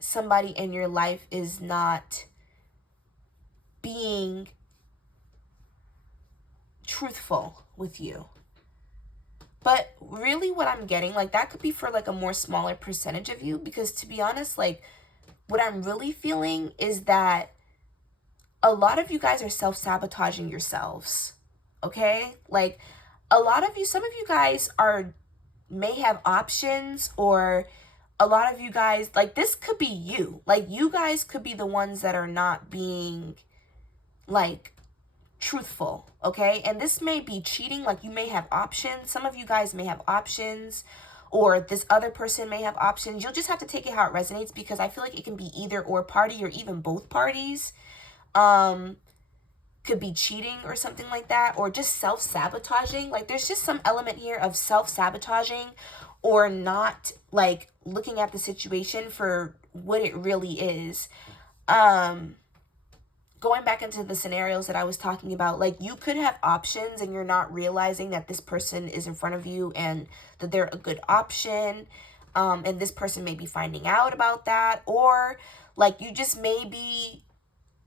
somebody in your life is not being truthful with you. But really what I'm getting, like that could be for like a more smaller percentage of you, because to be honest, like what I'm really feeling is that a lot of you guys are self-sabotaging yourselves, okay? Like a lot of you, some of you guys may have options, or a lot of you guys, like this could be you. Like you guys could be the ones that are not being like truthful, okay? And this may be cheating. Like you may have options. Some of you guys may have options, or this other person may have options. You'll just have to take it how it resonates, because I feel like it can be either or party, or even both parties. Could be cheating or something like that, or just self-sabotaging. Like there's just some element here of self-sabotaging, or not like looking at the situation for what it really is. Going back into the scenarios that I was talking about, like you could have options and you're not realizing that this person is in front of you and that they're a good option. And this person may be finding out about that, or like you just may be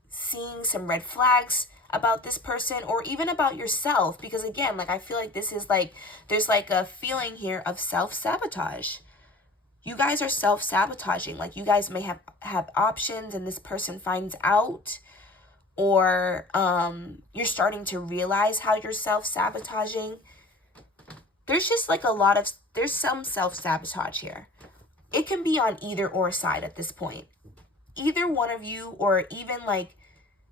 seeing some red flags about this person, or even about yourself, because again, like I feel like this is like there's like a feeling here of self-sabotage. You guys are self-sabotaging. Like you guys may have options and this person finds out, or you're starting to realize how you're self-sabotaging. There's just like there's some self-sabotage here. It can be on either or side at this point. Either one of you, or even like,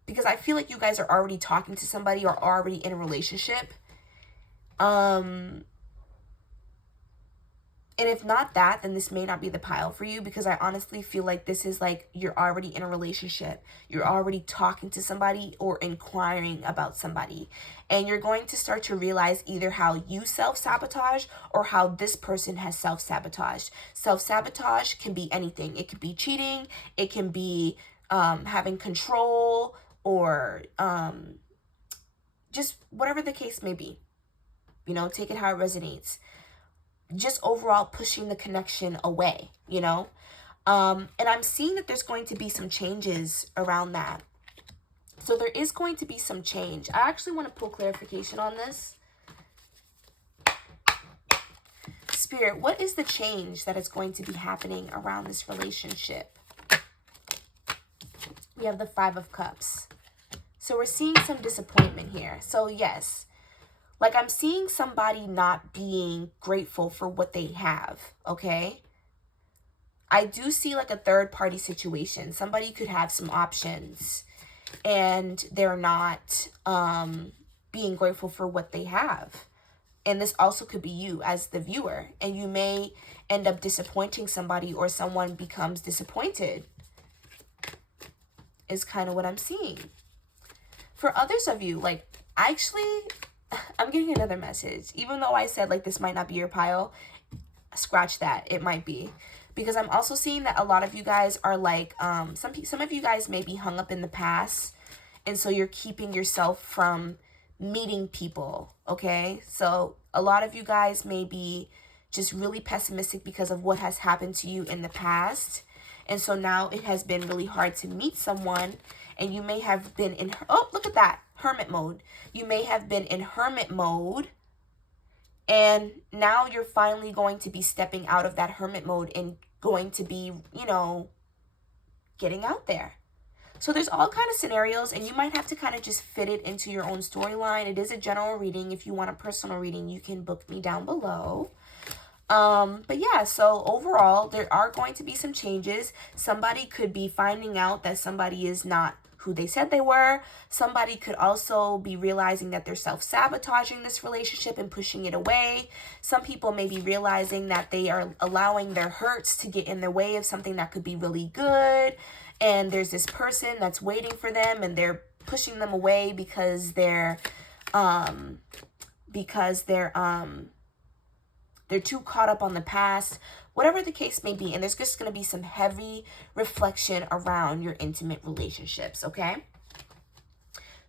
because I feel like you guys are already talking to somebody or already in a relationship. And if not that, then this may not be the pile for you, because I honestly feel like this is like you're already in a relationship. You're already talking to somebody or inquiring about somebody. And you're going to start to realize either how you self-sabotage or how this person has self-sabotaged. Self-sabotage can be anything. It could be cheating. It can be having control, or just whatever the case may be. Take it how it resonates. Just overall pushing the connection away, and I'm seeing that there's going to be some changes around that. So there is going to be some change. I actually want to pull clarification on this. Spirit, what is the change that is going to be happening around this relationship? We have the 5 of Cups. So we're seeing some disappointment here. So yes, like I'm seeing somebody not being grateful for what they have, okay? I do see like a third party situation. Somebody could have some options and they're not being grateful for what they have. And this also could be you as the viewer. And you may end up disappointing somebody, or someone becomes disappointed, is kind of what I'm seeing. For others of you, like I'm getting another message. Even though I said like this might not be your pile, scratch that. It might be. Because I'm also seeing that a lot of you guys are like, some of you guys may be hung up in the past. And so you're keeping yourself from meeting people, okay? So a lot of you guys may be just really pessimistic because of what has happened to you in the past. And so now it has been really hard to meet someone, and you may have been in, oh, look at that, hermit mode. You may have been in hermit mode, and now you're finally going to be stepping out of that hermit mode and going to be, you know, getting out there. So there's all kind of scenarios, and you might have to kind of just fit it into your own storyline. It is a general reading. If you want a personal reading, you can book me down below. But yeah, so overall, there are going to be some changes. Somebody could be finding out that somebody is not who they said they were. Somebody could also be realizing that they're self-sabotaging this relationship and pushing it away. Some people may be realizing that they are allowing their hurts to get in the way of something that could be really good. And there's this person that's waiting for them, and they're pushing them away because they're too caught up on the past, whatever the case may be. And there's just going to be some heavy reflection around your intimate relationships, okay?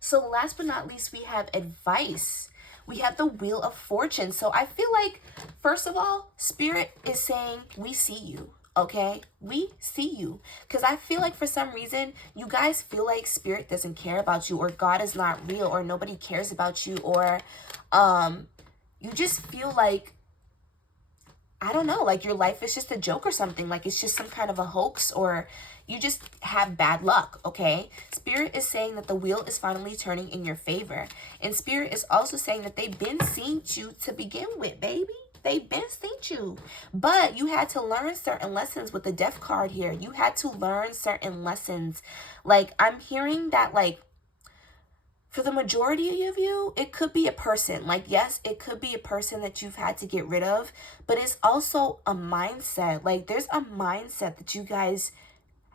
So last but not least, we have advice. We have the Wheel of Fortune. So I feel like, first of all, Spirit is saying, we see you. Okay, we see you. Because I feel like for some reason, you guys feel like Spirit doesn't care about you, or God is not real, or nobody cares about you, or you just feel like, I don't know, like your life is just a joke or something. Like it's just some kind of a hoax, or you just have bad luck, okay? Spirit is saying that the wheel is finally turning in your favor. And Spirit is also saying that they've been seeing you to begin with, baby. They've been seen you, but you had to learn certain lessons with the Death card here. You had to learn certain lessons. Like, I'm hearing that, like, for the majority of you, it could be a person. Like, yes, it could be a person that you've had to get rid of, but it's also a mindset. Like, there's a mindset that you guys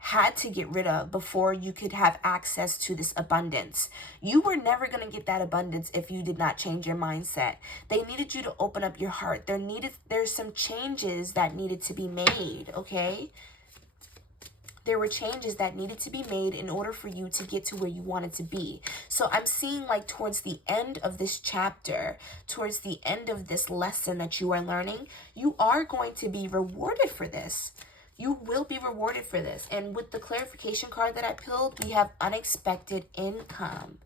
had to get rid of before you could have access to this abundance. You were never going to get that abundance if you did not change your mindset. They needed you to open up your heart. There's some changes that needed to be made, okay? There were changes that needed to be made in order for you to get to where you wanted to be. So I'm seeing, like, towards the end of this chapter, towards the end of this lesson that you are learning, you are going to be rewarded for this. You will be rewarded for this. And with the clarification card that I pulled, we have unexpected income.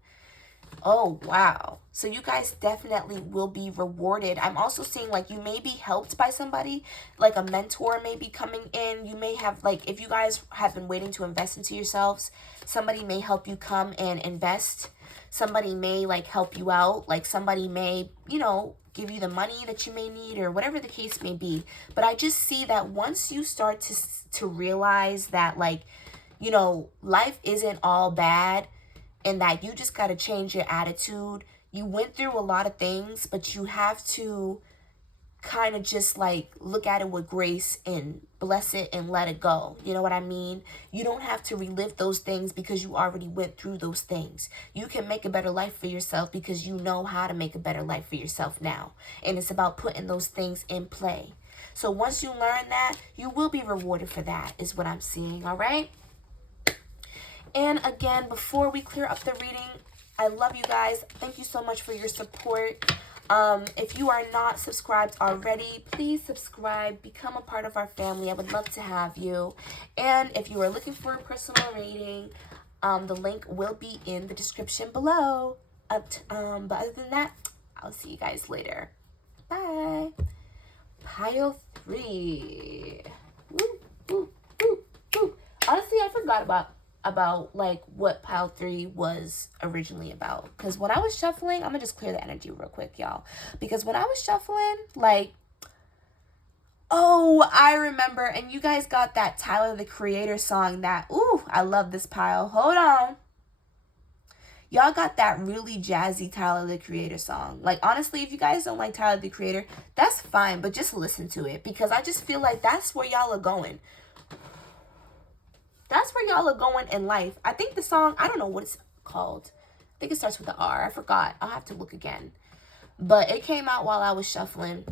Oh, wow. So you guys definitely will be rewarded. I'm also seeing, like, you may be helped by somebody, like a mentor may be coming in. You may have, like, if you guys have been waiting to invest into yourselves, somebody may help you come and invest. Somebody may, like, help you out. Like, somebody may, you know, give you the money that you may need, or whatever the case may be. But I just see that once you start to realize that, like, you know, life isn't all bad, and that you just got to change your attitude. You went through a lot of things, but you have to kind of just, like, look at it with grace and bless it and let it go. You know what I mean? You don't have to relive those things because you already went through those things. You can make a better life for yourself because you know how to make a better life for yourself now. And it's about putting those things in play. So once you learn that, you will be rewarded for that, is what I'm seeing, all right? And again, before we clear up the reading, I love you guys. Thank you so much for your support. If you are not subscribed already, please subscribe. Become a part of our family. I would love to have you. And if you are looking for a personal reading, the link will be in the description below. But other than that, I'll see you guys later. Bye. Pile 3. Woo, woo, woo, woo. Honestly, I forgot about like what pile 3 was originally about, because when I was shuffling, I'm gonna just clear the energy real quick, y'all, because when I was shuffling, like, oh, I remember, and you guys got that Tyler the Creator song that, ooh, I love this pile. Hold on, y'all got that really jazzy Tyler the Creator song. Like, honestly, if you guys don't like Tyler the Creator, that's fine, but just listen to it, because I just feel like that's where y'all are going. That's where y'all are going in life. I think the song, I don't know what it's called. I think it starts with the R. I forgot. I'll have to look again. But it came out while I was shuffling.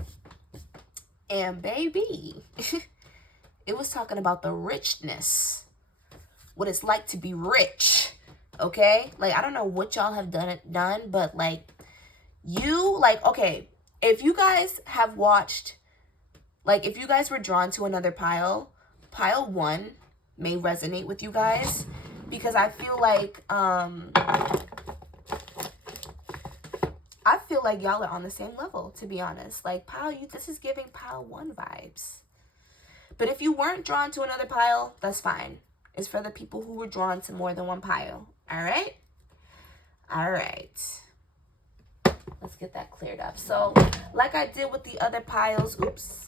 And baby, it was talking about the richness. What it's like to be rich. Okay? Like, I don't know what y'all have done, but like, you, like, okay, if you guys have watched, like, if you guys were drawn to another pile 1, may resonate with you guys, because I feel like y'all are on the same level, to be honest. Like, pile, this is giving pile 1 vibes. But if you weren't drawn to another pile, that's fine. It's for the people who were drawn to more than one pile. All right? All right. Let's get that cleared up. So, like I did with the other piles, oops.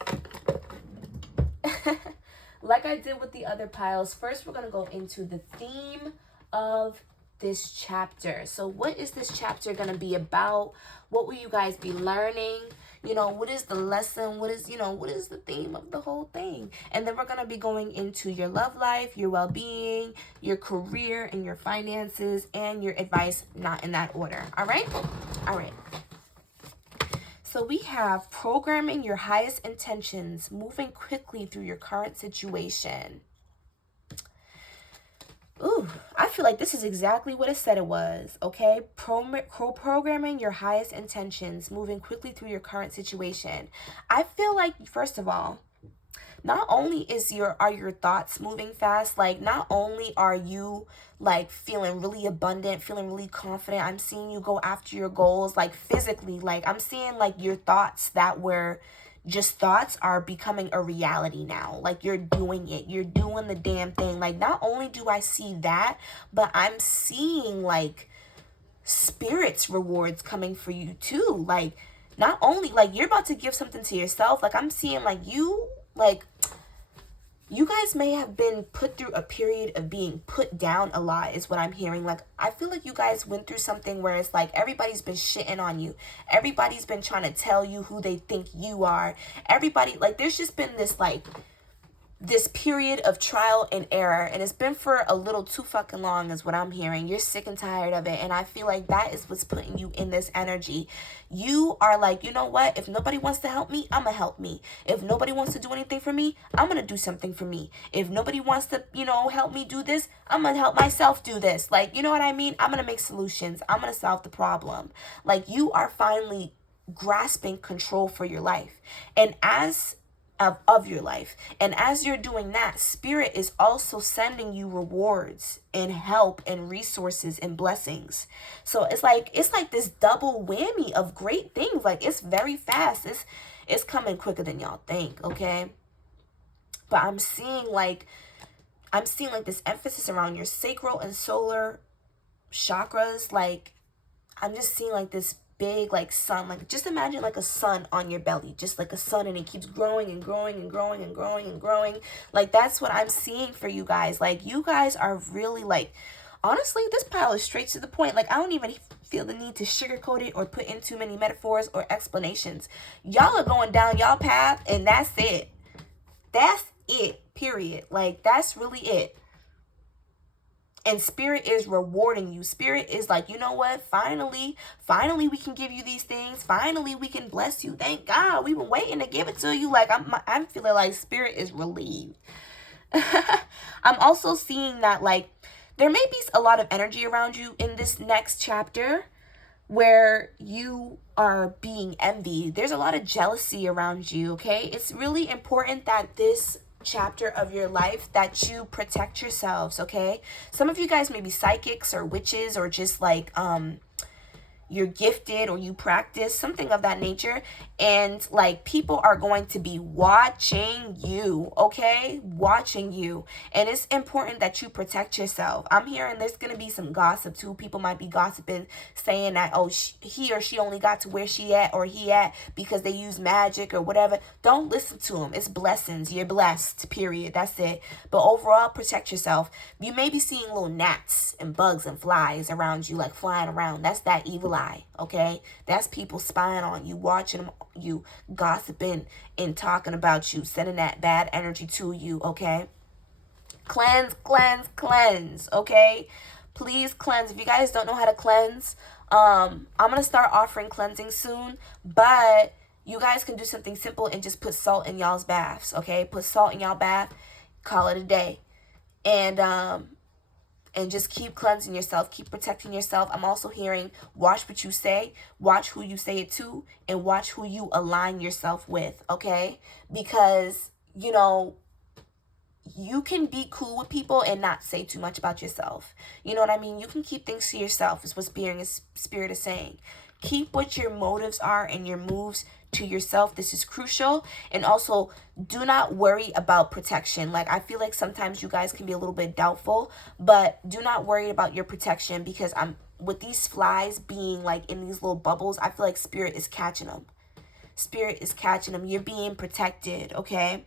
Like I did with the other piles, first we're going to go into the theme of this chapter. So what is this chapter going to be about? What will you guys be learning? You know, what is the lesson? What is the theme of the whole thing? And then we're going to be going into your love life, your well-being, your career, and your finances, and your advice, not in that order. All right? All right. So we have programming your highest intentions, moving quickly through your current situation. Ooh, I feel like this is exactly what it said it was, okay? Programming your highest intentions, moving quickly through your current situation. I feel like, first of all, not only are your thoughts moving fast, like not only are you like feeling really abundant, feeling really confident, I'm seeing you go after your goals, like physically, like I'm seeing like your thoughts that were just thoughts are becoming a reality now. Like you're doing it, you're doing the damn thing. Like not only do I see that, but I'm seeing like spirit's rewards coming for you too. Like not only like you're about to give something to yourself, like I'm seeing like you guys may have been put through a period of being put down a lot, is what I'm hearing. Like, I feel like you guys went through something where it's like everybody's been shitting on you. Everybody's been trying to tell you who they think you are. Everybody, like, there's just been this period of trial and error, and it's been for a little too fucking long, is what I'm hearing. You're sick and tired of it, and I feel like that is what's putting you in this energy. You are like, you know what? If nobody wants to help me, I'm gonna help me. If nobody wants to do anything for me, I'm gonna do something for me. If nobody wants to, help me do this, I'm gonna help myself do this. Like, you know what I mean? I'm gonna make solutions. I'm gonna solve the problem. Like, you are finally grasping control for your life. And of your life. And as you're doing that, spirit is also sending you rewards and help and resources and blessings. So it's like this double whammy of great things. Like it's very fast. It's coming quicker than y'all think, okay? But I'm seeing like this emphasis around your sacral and solar chakras. Like I'm just seeing like this big like sun, like just imagine like a sun on your belly, just like a sun, and it keeps growing and growing and growing and growing and growing. Like that's what I'm seeing for you guys. Like you guys are really like, honestly, this pile is straight to the point. Like I don't even feel the need to sugarcoat it or put in too many metaphors or explanations. Y'all are going down y'all path, and that's it. That's it, period. Like that's really it. And spirit is rewarding you. Spirit is like, you know what? Finally we can give you these things. Finally we can bless you. Thank God. We've been waiting to give it to you. Like I'm feeling like spirit is relieved. I'm also seeing that like there may be a lot of energy around you in this next chapter where you are being envied. There's a lot of jealousy around you, okay? It's really important that this chapter of your life that you protect yourselves, okay? Some of you guys may be psychics or witches or just like you're gifted or you practice something of that nature, and like people are going to be watching you, okay? Watching you. And it's important that you protect yourself. I'm hearing there's going to be some gossip too. People might be gossiping, saying that, oh, he or she only got to where she at or he at because they use magic or whatever. Don't listen to them. It's blessings. You're blessed, period. That's it. But overall, protect yourself. You may be seeing little gnats and bugs and flies around you, like flying around. That's that evil eye, okay? That's people spying on you, watching you, gossiping and talking about you, sending that bad energy to you, okay? Cleanse, okay? Please cleanse. If you guys don't know how to cleanse, I'm going to start offering cleansing soon, but you guys can do something simple and just put salt in y'all's baths, okay? Put salt in y'all bath, call it a day. And just keep cleansing yourself. Keep protecting yourself. I'm also hearing watch what you say. Watch who you say it to. And watch who you align yourself with, okay? Because, you can be cool with people and not say too much about yourself. You know what I mean? You can keep things to yourself, is what Spirit is saying. Keep what your motives are and your moves to yourself. This is crucial. And also, do not worry about protection. Like, I feel like sometimes you guys can be a little bit doubtful, but do not worry about your protection, because with these flies being like in these little bubbles, I feel like Spirit is catching them. Spirit is catching them. You're being protected, okay?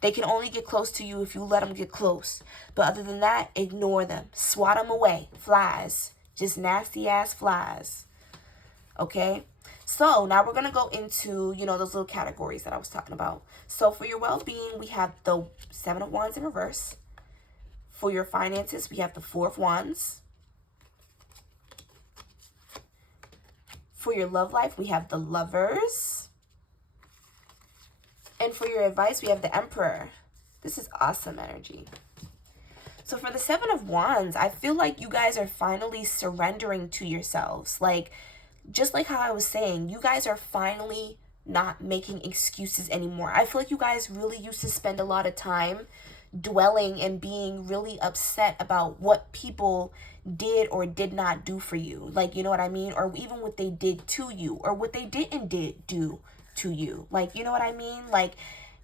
They can only get close to you if you let them get close. But other than that, ignore them. Swat them away. Flies. Just nasty ass flies. Okay? So now we're going to go into, those little categories that I was talking about. So for your well-being, we have the 7 of Wands in reverse. For your finances, we have the 4 of Wands. For your love life, we have the Lovers. And for your advice, we have the Emperor. This is awesome energy. So for the 7 of Wands, I feel like you guys are finally surrendering to yourselves. Like, just like how I was saying, you guys are finally not making excuses anymore. I feel like you guys really used to spend a lot of time dwelling and being really upset about what people did or did not do for you. Like, you know what I mean? Or even what they did to you, or what they didn't do to you. Like, you know what I mean? Like,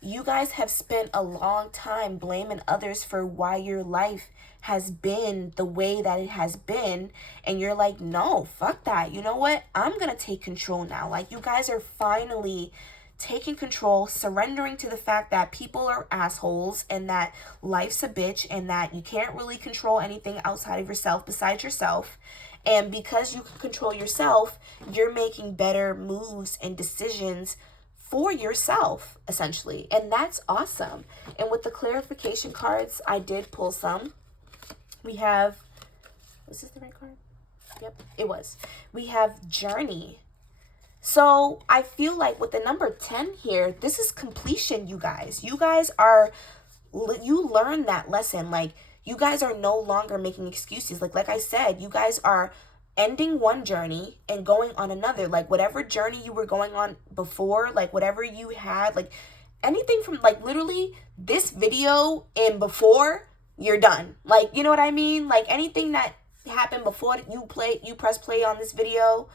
you guys have spent a long time blaming others for why your life has been the way that it has been, and you're like, no, fuck that. You know what? I'm gonna take control now. Like, you guys are finally taking control, surrendering to the fact that people are assholes, and that life's a bitch, and that you can't really control anything outside of yourself besides yourself. And because you can control yourself, you're making better moves and decisions for yourself, essentially. And that's awesome. And with the clarification cards, I did pull some. We have, was this the right card? Yep, it was. We have Journey. So I feel like with the number 10 here, this is completion, you guys. You guys are, you learned that lesson. Like, you guys are no longer making excuses. Like I said, you guys are ending one journey and going on another. Like, whatever journey you were going on before, like whatever you had, like anything from like literally this video and before, you're done. Like, you know what I mean? Like, anything that happened before you press play on this video,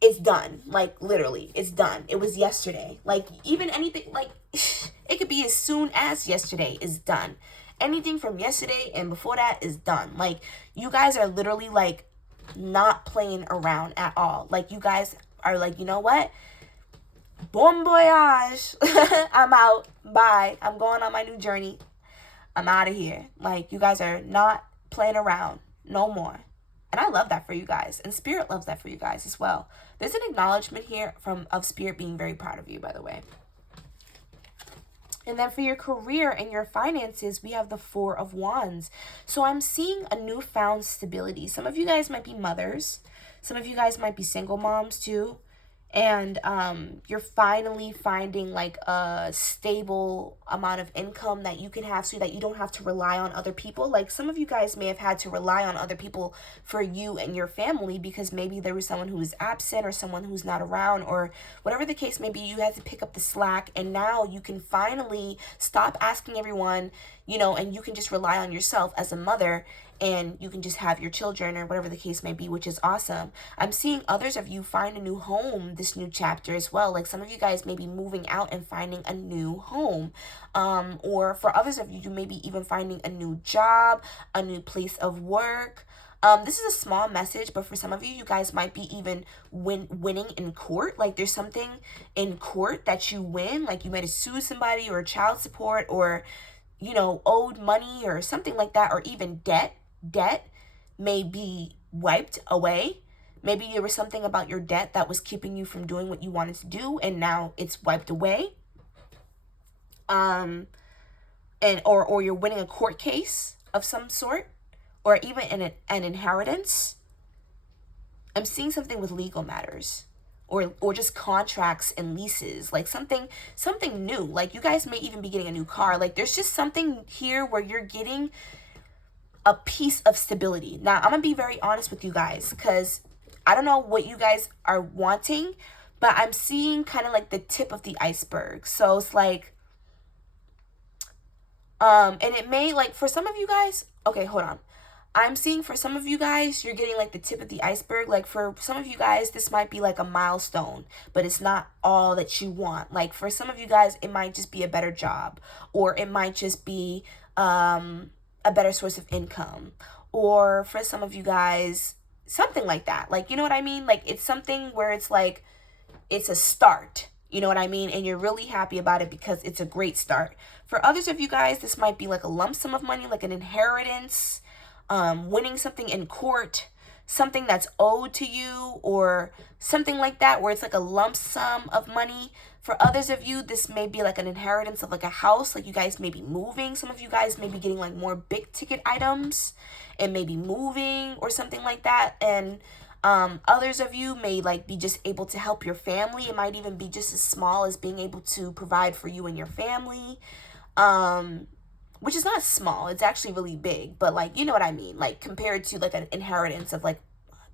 it's done. Like, literally, it's done. It was yesterday. Like, even anything, like, it could be as soon as yesterday is done. Anything from yesterday and before that is done. Like, you guys are literally, like, not playing around at all. Like, you guys are like, you know what? Bon voyage. I'm out. Bye. I'm going on my new journey. I'm out of here. Like, you guys are not playing around no more. And I love that for you guys. And Spirit loves that for you guys as well. There's an acknowledgement here of Spirit being very proud of you, by the way. And then for your career and your finances, we have the 4 of Wands. So I'm seeing a newfound stability. Some of you guys might be mothers. Some of you guys might be single moms too. And you're finally finding like a stable amount of income that you can have, so that you don't have to rely on other people. Like, some of you guys may have had to rely on other people for you and your family, because maybe there was someone who is absent or someone who's not around, or whatever the case may be. You had to pick up the slack, and now you can finally stop asking everyone, and you can just rely on yourself as a mother, and you can just have your children or whatever the case may be, which is awesome. I'm seeing others of you find a new home this new chapter as well. Like, some of you guys may be moving out and finding a new home. Or for others of you, you may be even finding a new job, a new place of work. This is a small message, but for some of you, you guys might be even winning in court. Like, there's something in court that you win. Like, you might have sued somebody, or child support, or, owed money or something like that, or even debt may be wiped away. Maybe there was something about your debt that was keeping you from doing what you wanted to do, and now it's wiped away. Or you're winning a court case of some sort, or even an inheritance. I'm seeing something with legal matters, or just contracts and leases, like something new. Like, you guys may even be getting a new car. Like, there's just something here where you're getting a piece of stability. Now, I'm gonna be very honest with you guys, because I don't know what you guys are wanting, but I'm seeing kind of like the tip of the iceberg. So it's like, And it may, like, for some of you guys, okay, hold on. I'm seeing for some of you guys, you're getting like the tip of the iceberg. Like for some of you guys, this might be like a milestone, but it's not all that you want. Like for some of you guys, it might just be a better job, or it might just be a better source of income, or for some of you guys, something like that. Like, you know what I mean? Like it's something where it's like, it's a start. You know what I mean? And you're really happy about it because it's a great start. For others of you guys, this might be like a lump sum of money, like an inheritance, winning something in court, something that's owed to you, or something like that, where it's like a lump sum of money. For others of you, this may be like an inheritance of like a house, like you guys may be moving. Some of you guys may be getting like more big ticket items and maybe moving or something like that. And others of you may like be just able to help your family. It might even be just as small as being able to provide for you and your family. Which is not small, it's actually really big, but like, you know what I mean? Like compared to like an inheritance of like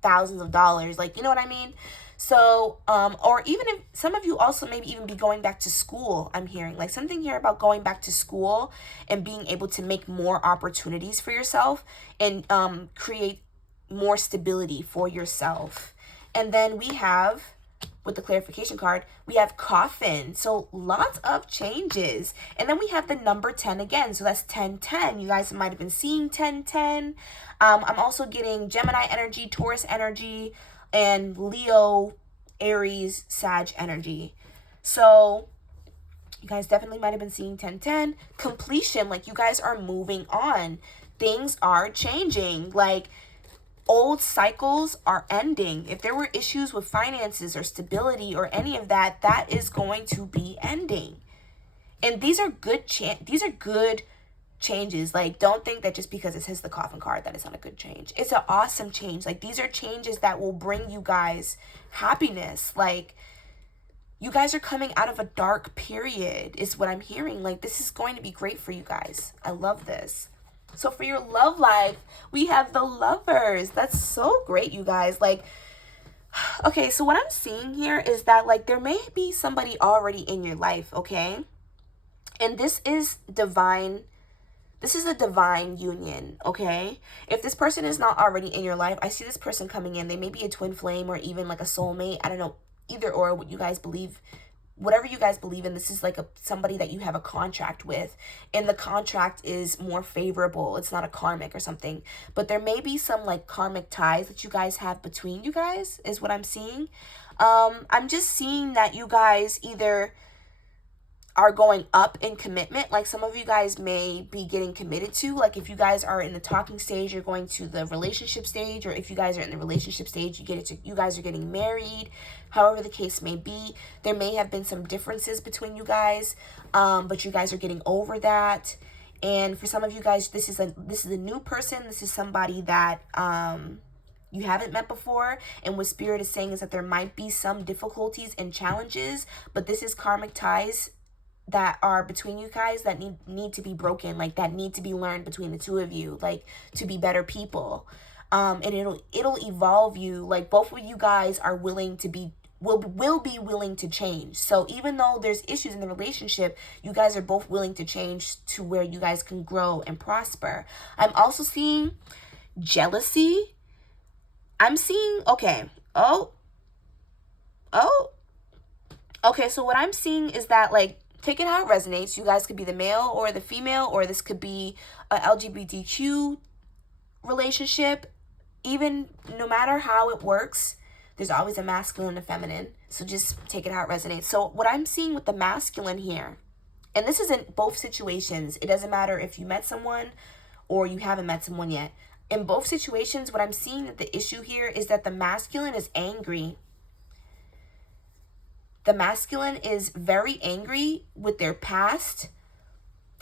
thousands of dollars, like, you know what I mean? So, or even if some of you also maybe even be going back to school, I'm hearing like something here about going back to school and being able to make more opportunities for yourself and create more stability for yourself. And then we have, with the clarification card, we have coffin. So lots of changes. And then we have the number 10 again. So that's 1010. You guys might have been seeing 1010. I'm also getting Gemini energy, Taurus energy, and Leo, Aries, Sag energy. So you guys definitely might have been seeing 1010. Completion, like you guys are moving on. Things are changing. Like old cycles are ending. If there were issues with finances or stability or any of that, that is going to be ending. And these are good changes. Like don't think that just because it says the coffin card that it's not a good change. It's an awesome change. Like these are changes that will bring you guys happiness. Like you guys are coming out of a dark period is what I'm hearing. Like this is going to be great for you guys. I love this. So for your love life, we have the Lovers. That's so great, you guys. Like, okay, so what I'm seeing here is that like there may be somebody already in your life, okay? And this is divine. This is a divine union, okay? If this person is not already in your life, I see this person coming in. They may be a twin flame or even like a soulmate. I don't know, either or, what you guys believe. Whatever you guys believe in, this is like somebody that you have a contract with, and the contract is more favorable. It's not a karmic or something, but there may be some like karmic ties that you guys have between you guys is what I'm seeing. I'm just seeing that you guys either are going up in commitment, like some of you guys may be getting committed to, like if you guys are in the talking stage, you're going to the relationship stage, or if you guys are in the relationship stage, you guys are getting married. However the case may be, there may have been some differences between you guys, but you guys are getting over that. And for some of you guys, this is a new person. This is somebody that you haven't met before, and what Spirit is saying is that there might be some difficulties and challenges, but this is karmic ties that are between you guys that need to be broken, like that need to be learned between the two of you, like to be better people. And it'll evolve you. Like both of you guys are willing to be will be willing to change. So even though there's issues in the relationship, you guys are both willing to change to where you guys can grow and prosper. I'm also seeing jealousy. I'm seeing, okay. Okay, so what I'm seeing is that like, take it how it resonates. You guys could be the male or the female, or this could be a LGBTQ relationship. Even no matter how it works, there's always a masculine and a feminine. So just take it how it resonates. So what I'm seeing with the masculine here, and this is in both situations. It doesn't matter if you met someone or you haven't met someone yet. In both situations, what I'm seeing that the issue here is that the masculine is angry. The masculine is very angry with their past.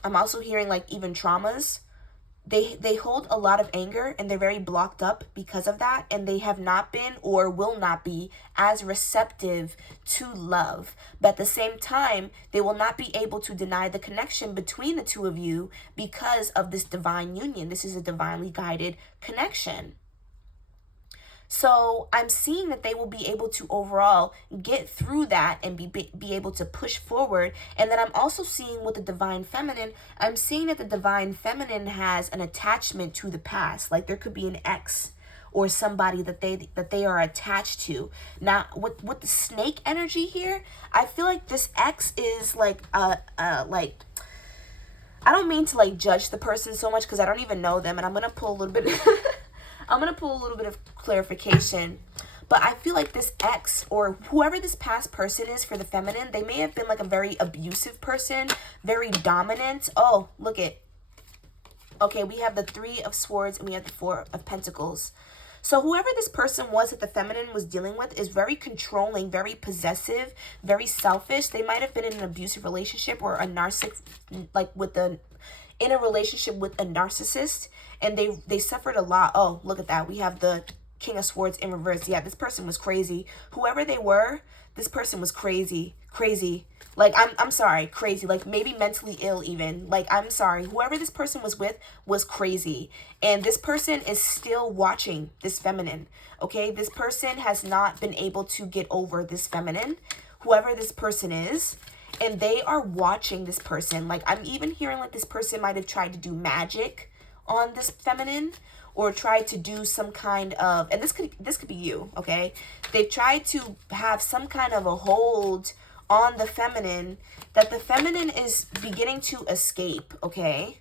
I'm also hearing like even traumas. They hold a lot of anger, and they're very blocked up because of that, and they have not been or will not be as receptive to love. But at the same time, they will not be able to deny the connection between the two of you because of this divine union. This is a divinely guided connection. So I'm seeing that they will be able to overall get through that and be able to push forward. And then I'm also seeing with the divine feminine, I'm seeing that the divine feminine has an attachment to the past. Like there could be an ex or somebody that they are attached to. Now with the snake energy here, I feel like this ex is like like, I don't mean to like judge the person so much because I don't even know them, and I'm gonna pull a little bit I'm gonna pull a little bit of clarification. But I feel like this ex or whoever this past person is for the feminine, they may have been like a very abusive person, very dominant. Oh, look it. Okay, we have the 3 of Swords and we have the 4 of Pentacles. So whoever this person was that the feminine was dealing with is very controlling, very possessive, very selfish. They might have been in an abusive relationship or a narcissist, like in a relationship with a narcissist, and they suffered a lot. Oh, look at that. We have the King of Swords in reverse. Yeah, this person was crazy. Whoever they were, this person was crazy. Like, I'm sorry, crazy. Like, maybe mentally ill even. Like, I'm sorry. Whoever this person was with was crazy. And this person is still watching this feminine, okay? This person has not been able to get over this feminine, whoever this person is. And they are watching this person. Like, I'm even hearing like this person might have tried to do magic on this feminine, or tried to do some kind of, and this could be you, okay? They've tried to have some kind of a hold on the feminine that the feminine is beginning to escape, okay?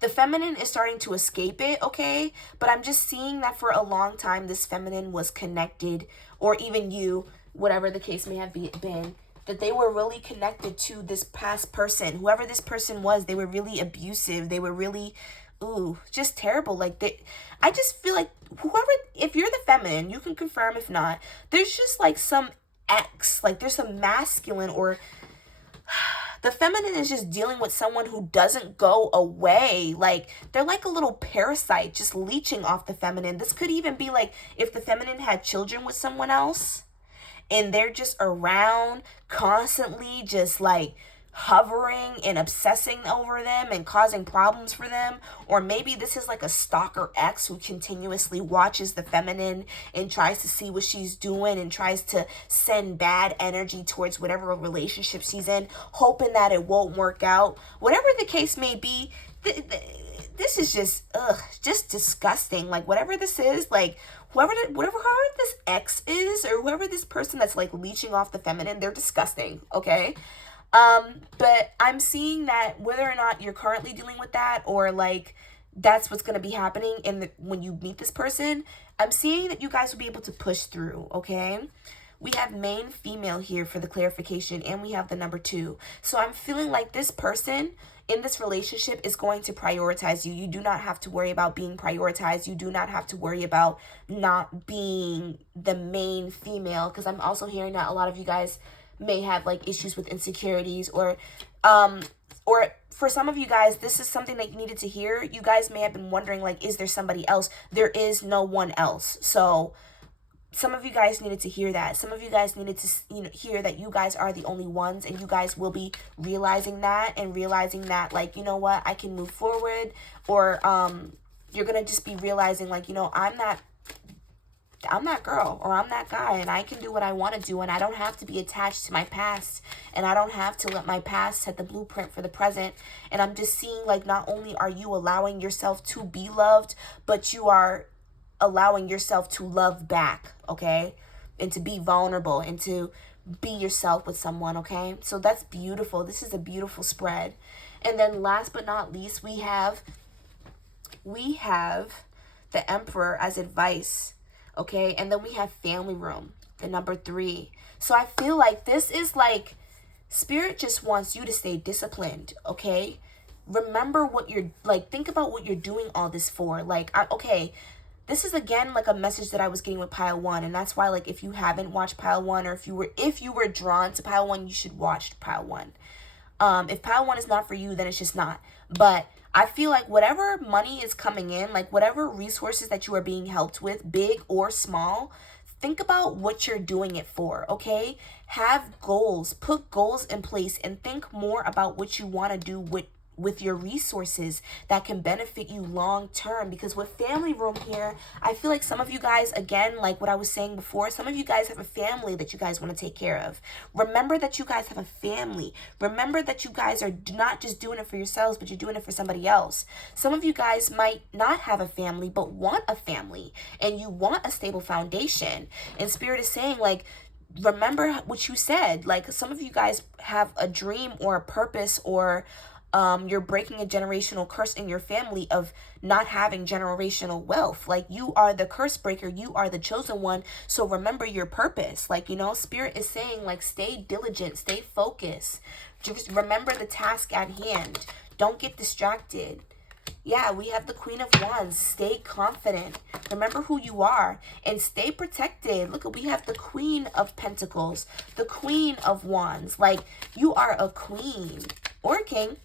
The feminine is starting to escape it, okay? But I'm just seeing that for a long time, this feminine was connected, or even you, whatever the case may have been, that they were really connected to this past person. Whoever this person was, they were really abusive. They were really, just terrible. Like, I just feel like whoever, if you're the feminine, you can confirm if not, there's just like some ex, like there's some masculine, or the feminine is just dealing with someone who doesn't go away. Like, they're like a little parasite just leeching off the feminine. This could even be like if the feminine had children with someone else and they're just around constantly, just like hovering and obsessing over them and causing problems for them. Or maybe this is like a stalker ex who continuously watches the feminine and tries to see what she's doing and tries to send bad energy towards whatever relationship she's in, hoping that it won't work out. Whatever the case may be, this is just disgusting. Like, whatever this is, like, whoever this ex is, or whoever this person that's like leeching off the feminine, they're disgusting, okay? But I'm seeing that whether or not you're currently dealing with that, or like that's what's going to be happening when you meet this person, I'm seeing that you guys will be able to push through, okay? We have male, female here for the clarification, and we have the number 2. So I'm feeling like this person in this relationship is going to prioritize you. You do not have to worry about being prioritized. You do not have to worry about not being the main female, because I'm also hearing that a lot of you guys may have like issues with insecurities, or for some of you guys, this is something that you needed to hear. You guys may have been wondering, like, is there somebody else? There is no one else. So some of you guys needed to hear that. Some of you guys needed to, hear that you guys are the only ones, and you guys will be realizing that, and realizing that, like, you know what, I can move forward. Or you're gonna just be realizing, like, I'm that girl, or I'm that guy, and I can do what I want to do, and I don't have to be attached to my past, and I don't have to let my past set the blueprint for the present. And I'm just seeing, like, not only are you allowing yourself to be loved, but you are allowing yourself to love back, okay? And to be vulnerable, and to be yourself with someone, okay? So that's beautiful. This is a beautiful spread. And then last but not least, we have the Emperor as advice. Okay, and then we have family room, the number 3. So I feel like this is like Spirit just wants you to stay disciplined, okay? Remember what you're, like, think about what you're doing all this for. Like, okay, this is again like a message that I was getting with Pile 1, and that's why, like, if you haven't watched Pile 1, or if you were drawn to Pile 1, you should watch Pile 1. If Pile 1 is not for you, then it's just not. But I feel like whatever money is coming in, like whatever resources that you are being helped with, big or small, think about what you're doing it for, okay? Have goals, put goals in place, and think more about what you want to do with with your resources that can benefit you long term. Because with family room here, I feel like some of you guys, again, like what I was saying before, some of you guys have a family that you guys want to take care of. Remember that you guys have a family. Remember that you guys are not just doing it for yourselves, but you're doing it for somebody else. Some of you guys might not have a family, but want a family, and you want a stable foundation. And Spirit is saying, like, remember what you said. Like, some of you guys have a dream or a purpose, or you're breaking a generational curse in your family of not having generational wealth. Like, you are the curse breaker, you are the chosen one. So remember your purpose. Like, you know, Spirit is saying, like, stay diligent, stay focused, just remember the task at hand, don't get distracted. Yeah, we have the Queen of Wands. Stay confident. Remember who you are and stay protected. Look, we have the Queen of Pentacles, the Queen of Wands. Like, you are a queen or a king.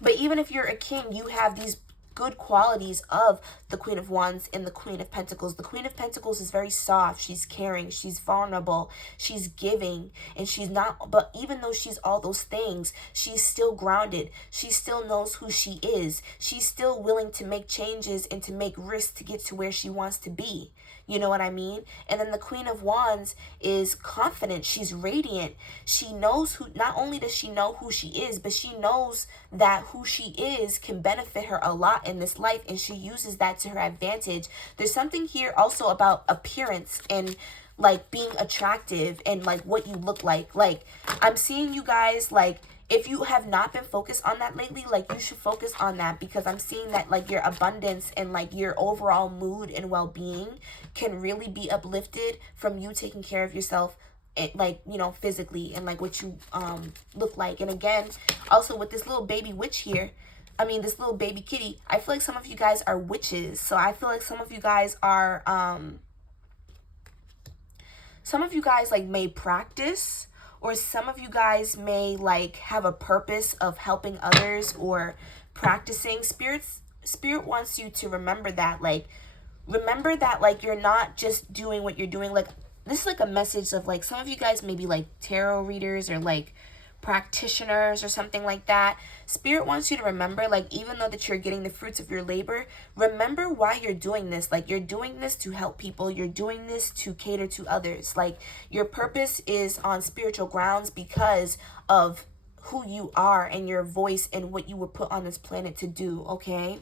But even if you're a king, you have these good qualities of the Queen of Wands and the Queen of Pentacles. The Queen of Pentacles is very soft. She's caring. She's vulnerable. She's giving. And she's not, but even though she's all those things, she's still grounded. She still knows who she is. She's still willing to make changes and to make risks to get to where she wants to be. You know what I mean? And then the Queen of Wands is confident. She's radiant. She knows who, not only does she know who she is, but she knows that who she is can benefit her a lot in this life, and she uses that to her advantage. There's something here also about appearance and like being attractive and like what you look like. Like, I'm seeing you guys, like, if you have not been focused on that lately, like, you should focus on that, because I'm seeing that like your abundance and like your overall mood and well-being can really be uplifted from you taking care of yourself, like, you know, physically, and like what you look like. And again, also with this little baby witch here, I mean, this little baby kitty, I feel like some of you guys are witches. So I feel like some of you guys are like may practice, or some of you guys may like have a purpose of helping others or practicing. Spirit wants you to remember that, like, you're not just doing what you're doing. Like, this is like a message of like, some of you guys may be like tarot readers or like practitioners or something like that. Spirit wants you to remember, like, even though that you're getting the fruits of your labor, remember why you're doing this. Like, you're doing this to help people. You're doing this to cater to others. Like, your purpose is on spiritual grounds because of who you are and your voice and what you were put on this planet to do, okay?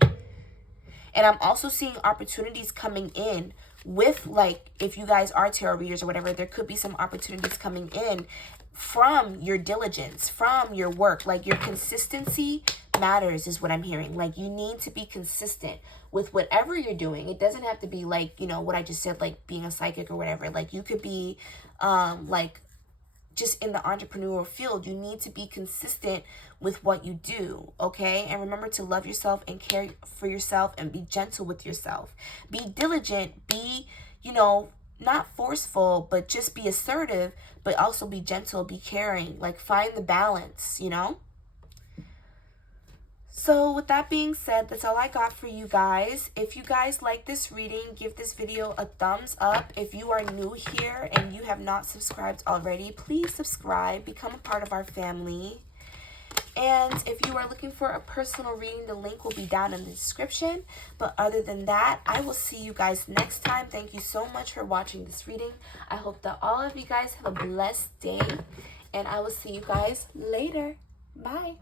And I'm also seeing opportunities coming in with, like, if you guys are tarot readers or whatever, there could be some opportunities coming in from your diligence, from your work. Like, your consistency matters is what I'm hearing. Like, you need to be consistent with whatever you're doing. It doesn't have to be like, you know, what I just said, like being a psychic or whatever. Like, you could be like just in the entrepreneurial field. You need to be consistent with what you do, okay? And remember to love yourself and care for yourself and be gentle with yourself. Be diligent, be, you know, not forceful, but just be assertive, but also be gentle, be caring. Like, find the balance, you know? So with that being said, that's all I got for you guys. If you guys like this reading, give this video a thumbs up. If you are new here and you have not subscribed already, please subscribe, become a part of our family. And if you are looking for a personal reading, the link will be down in the description. But other than that, I will see you guys next time. Thank you so much for watching this reading. I hope that all of you guys have a blessed day, and I will see you guys later. Bye.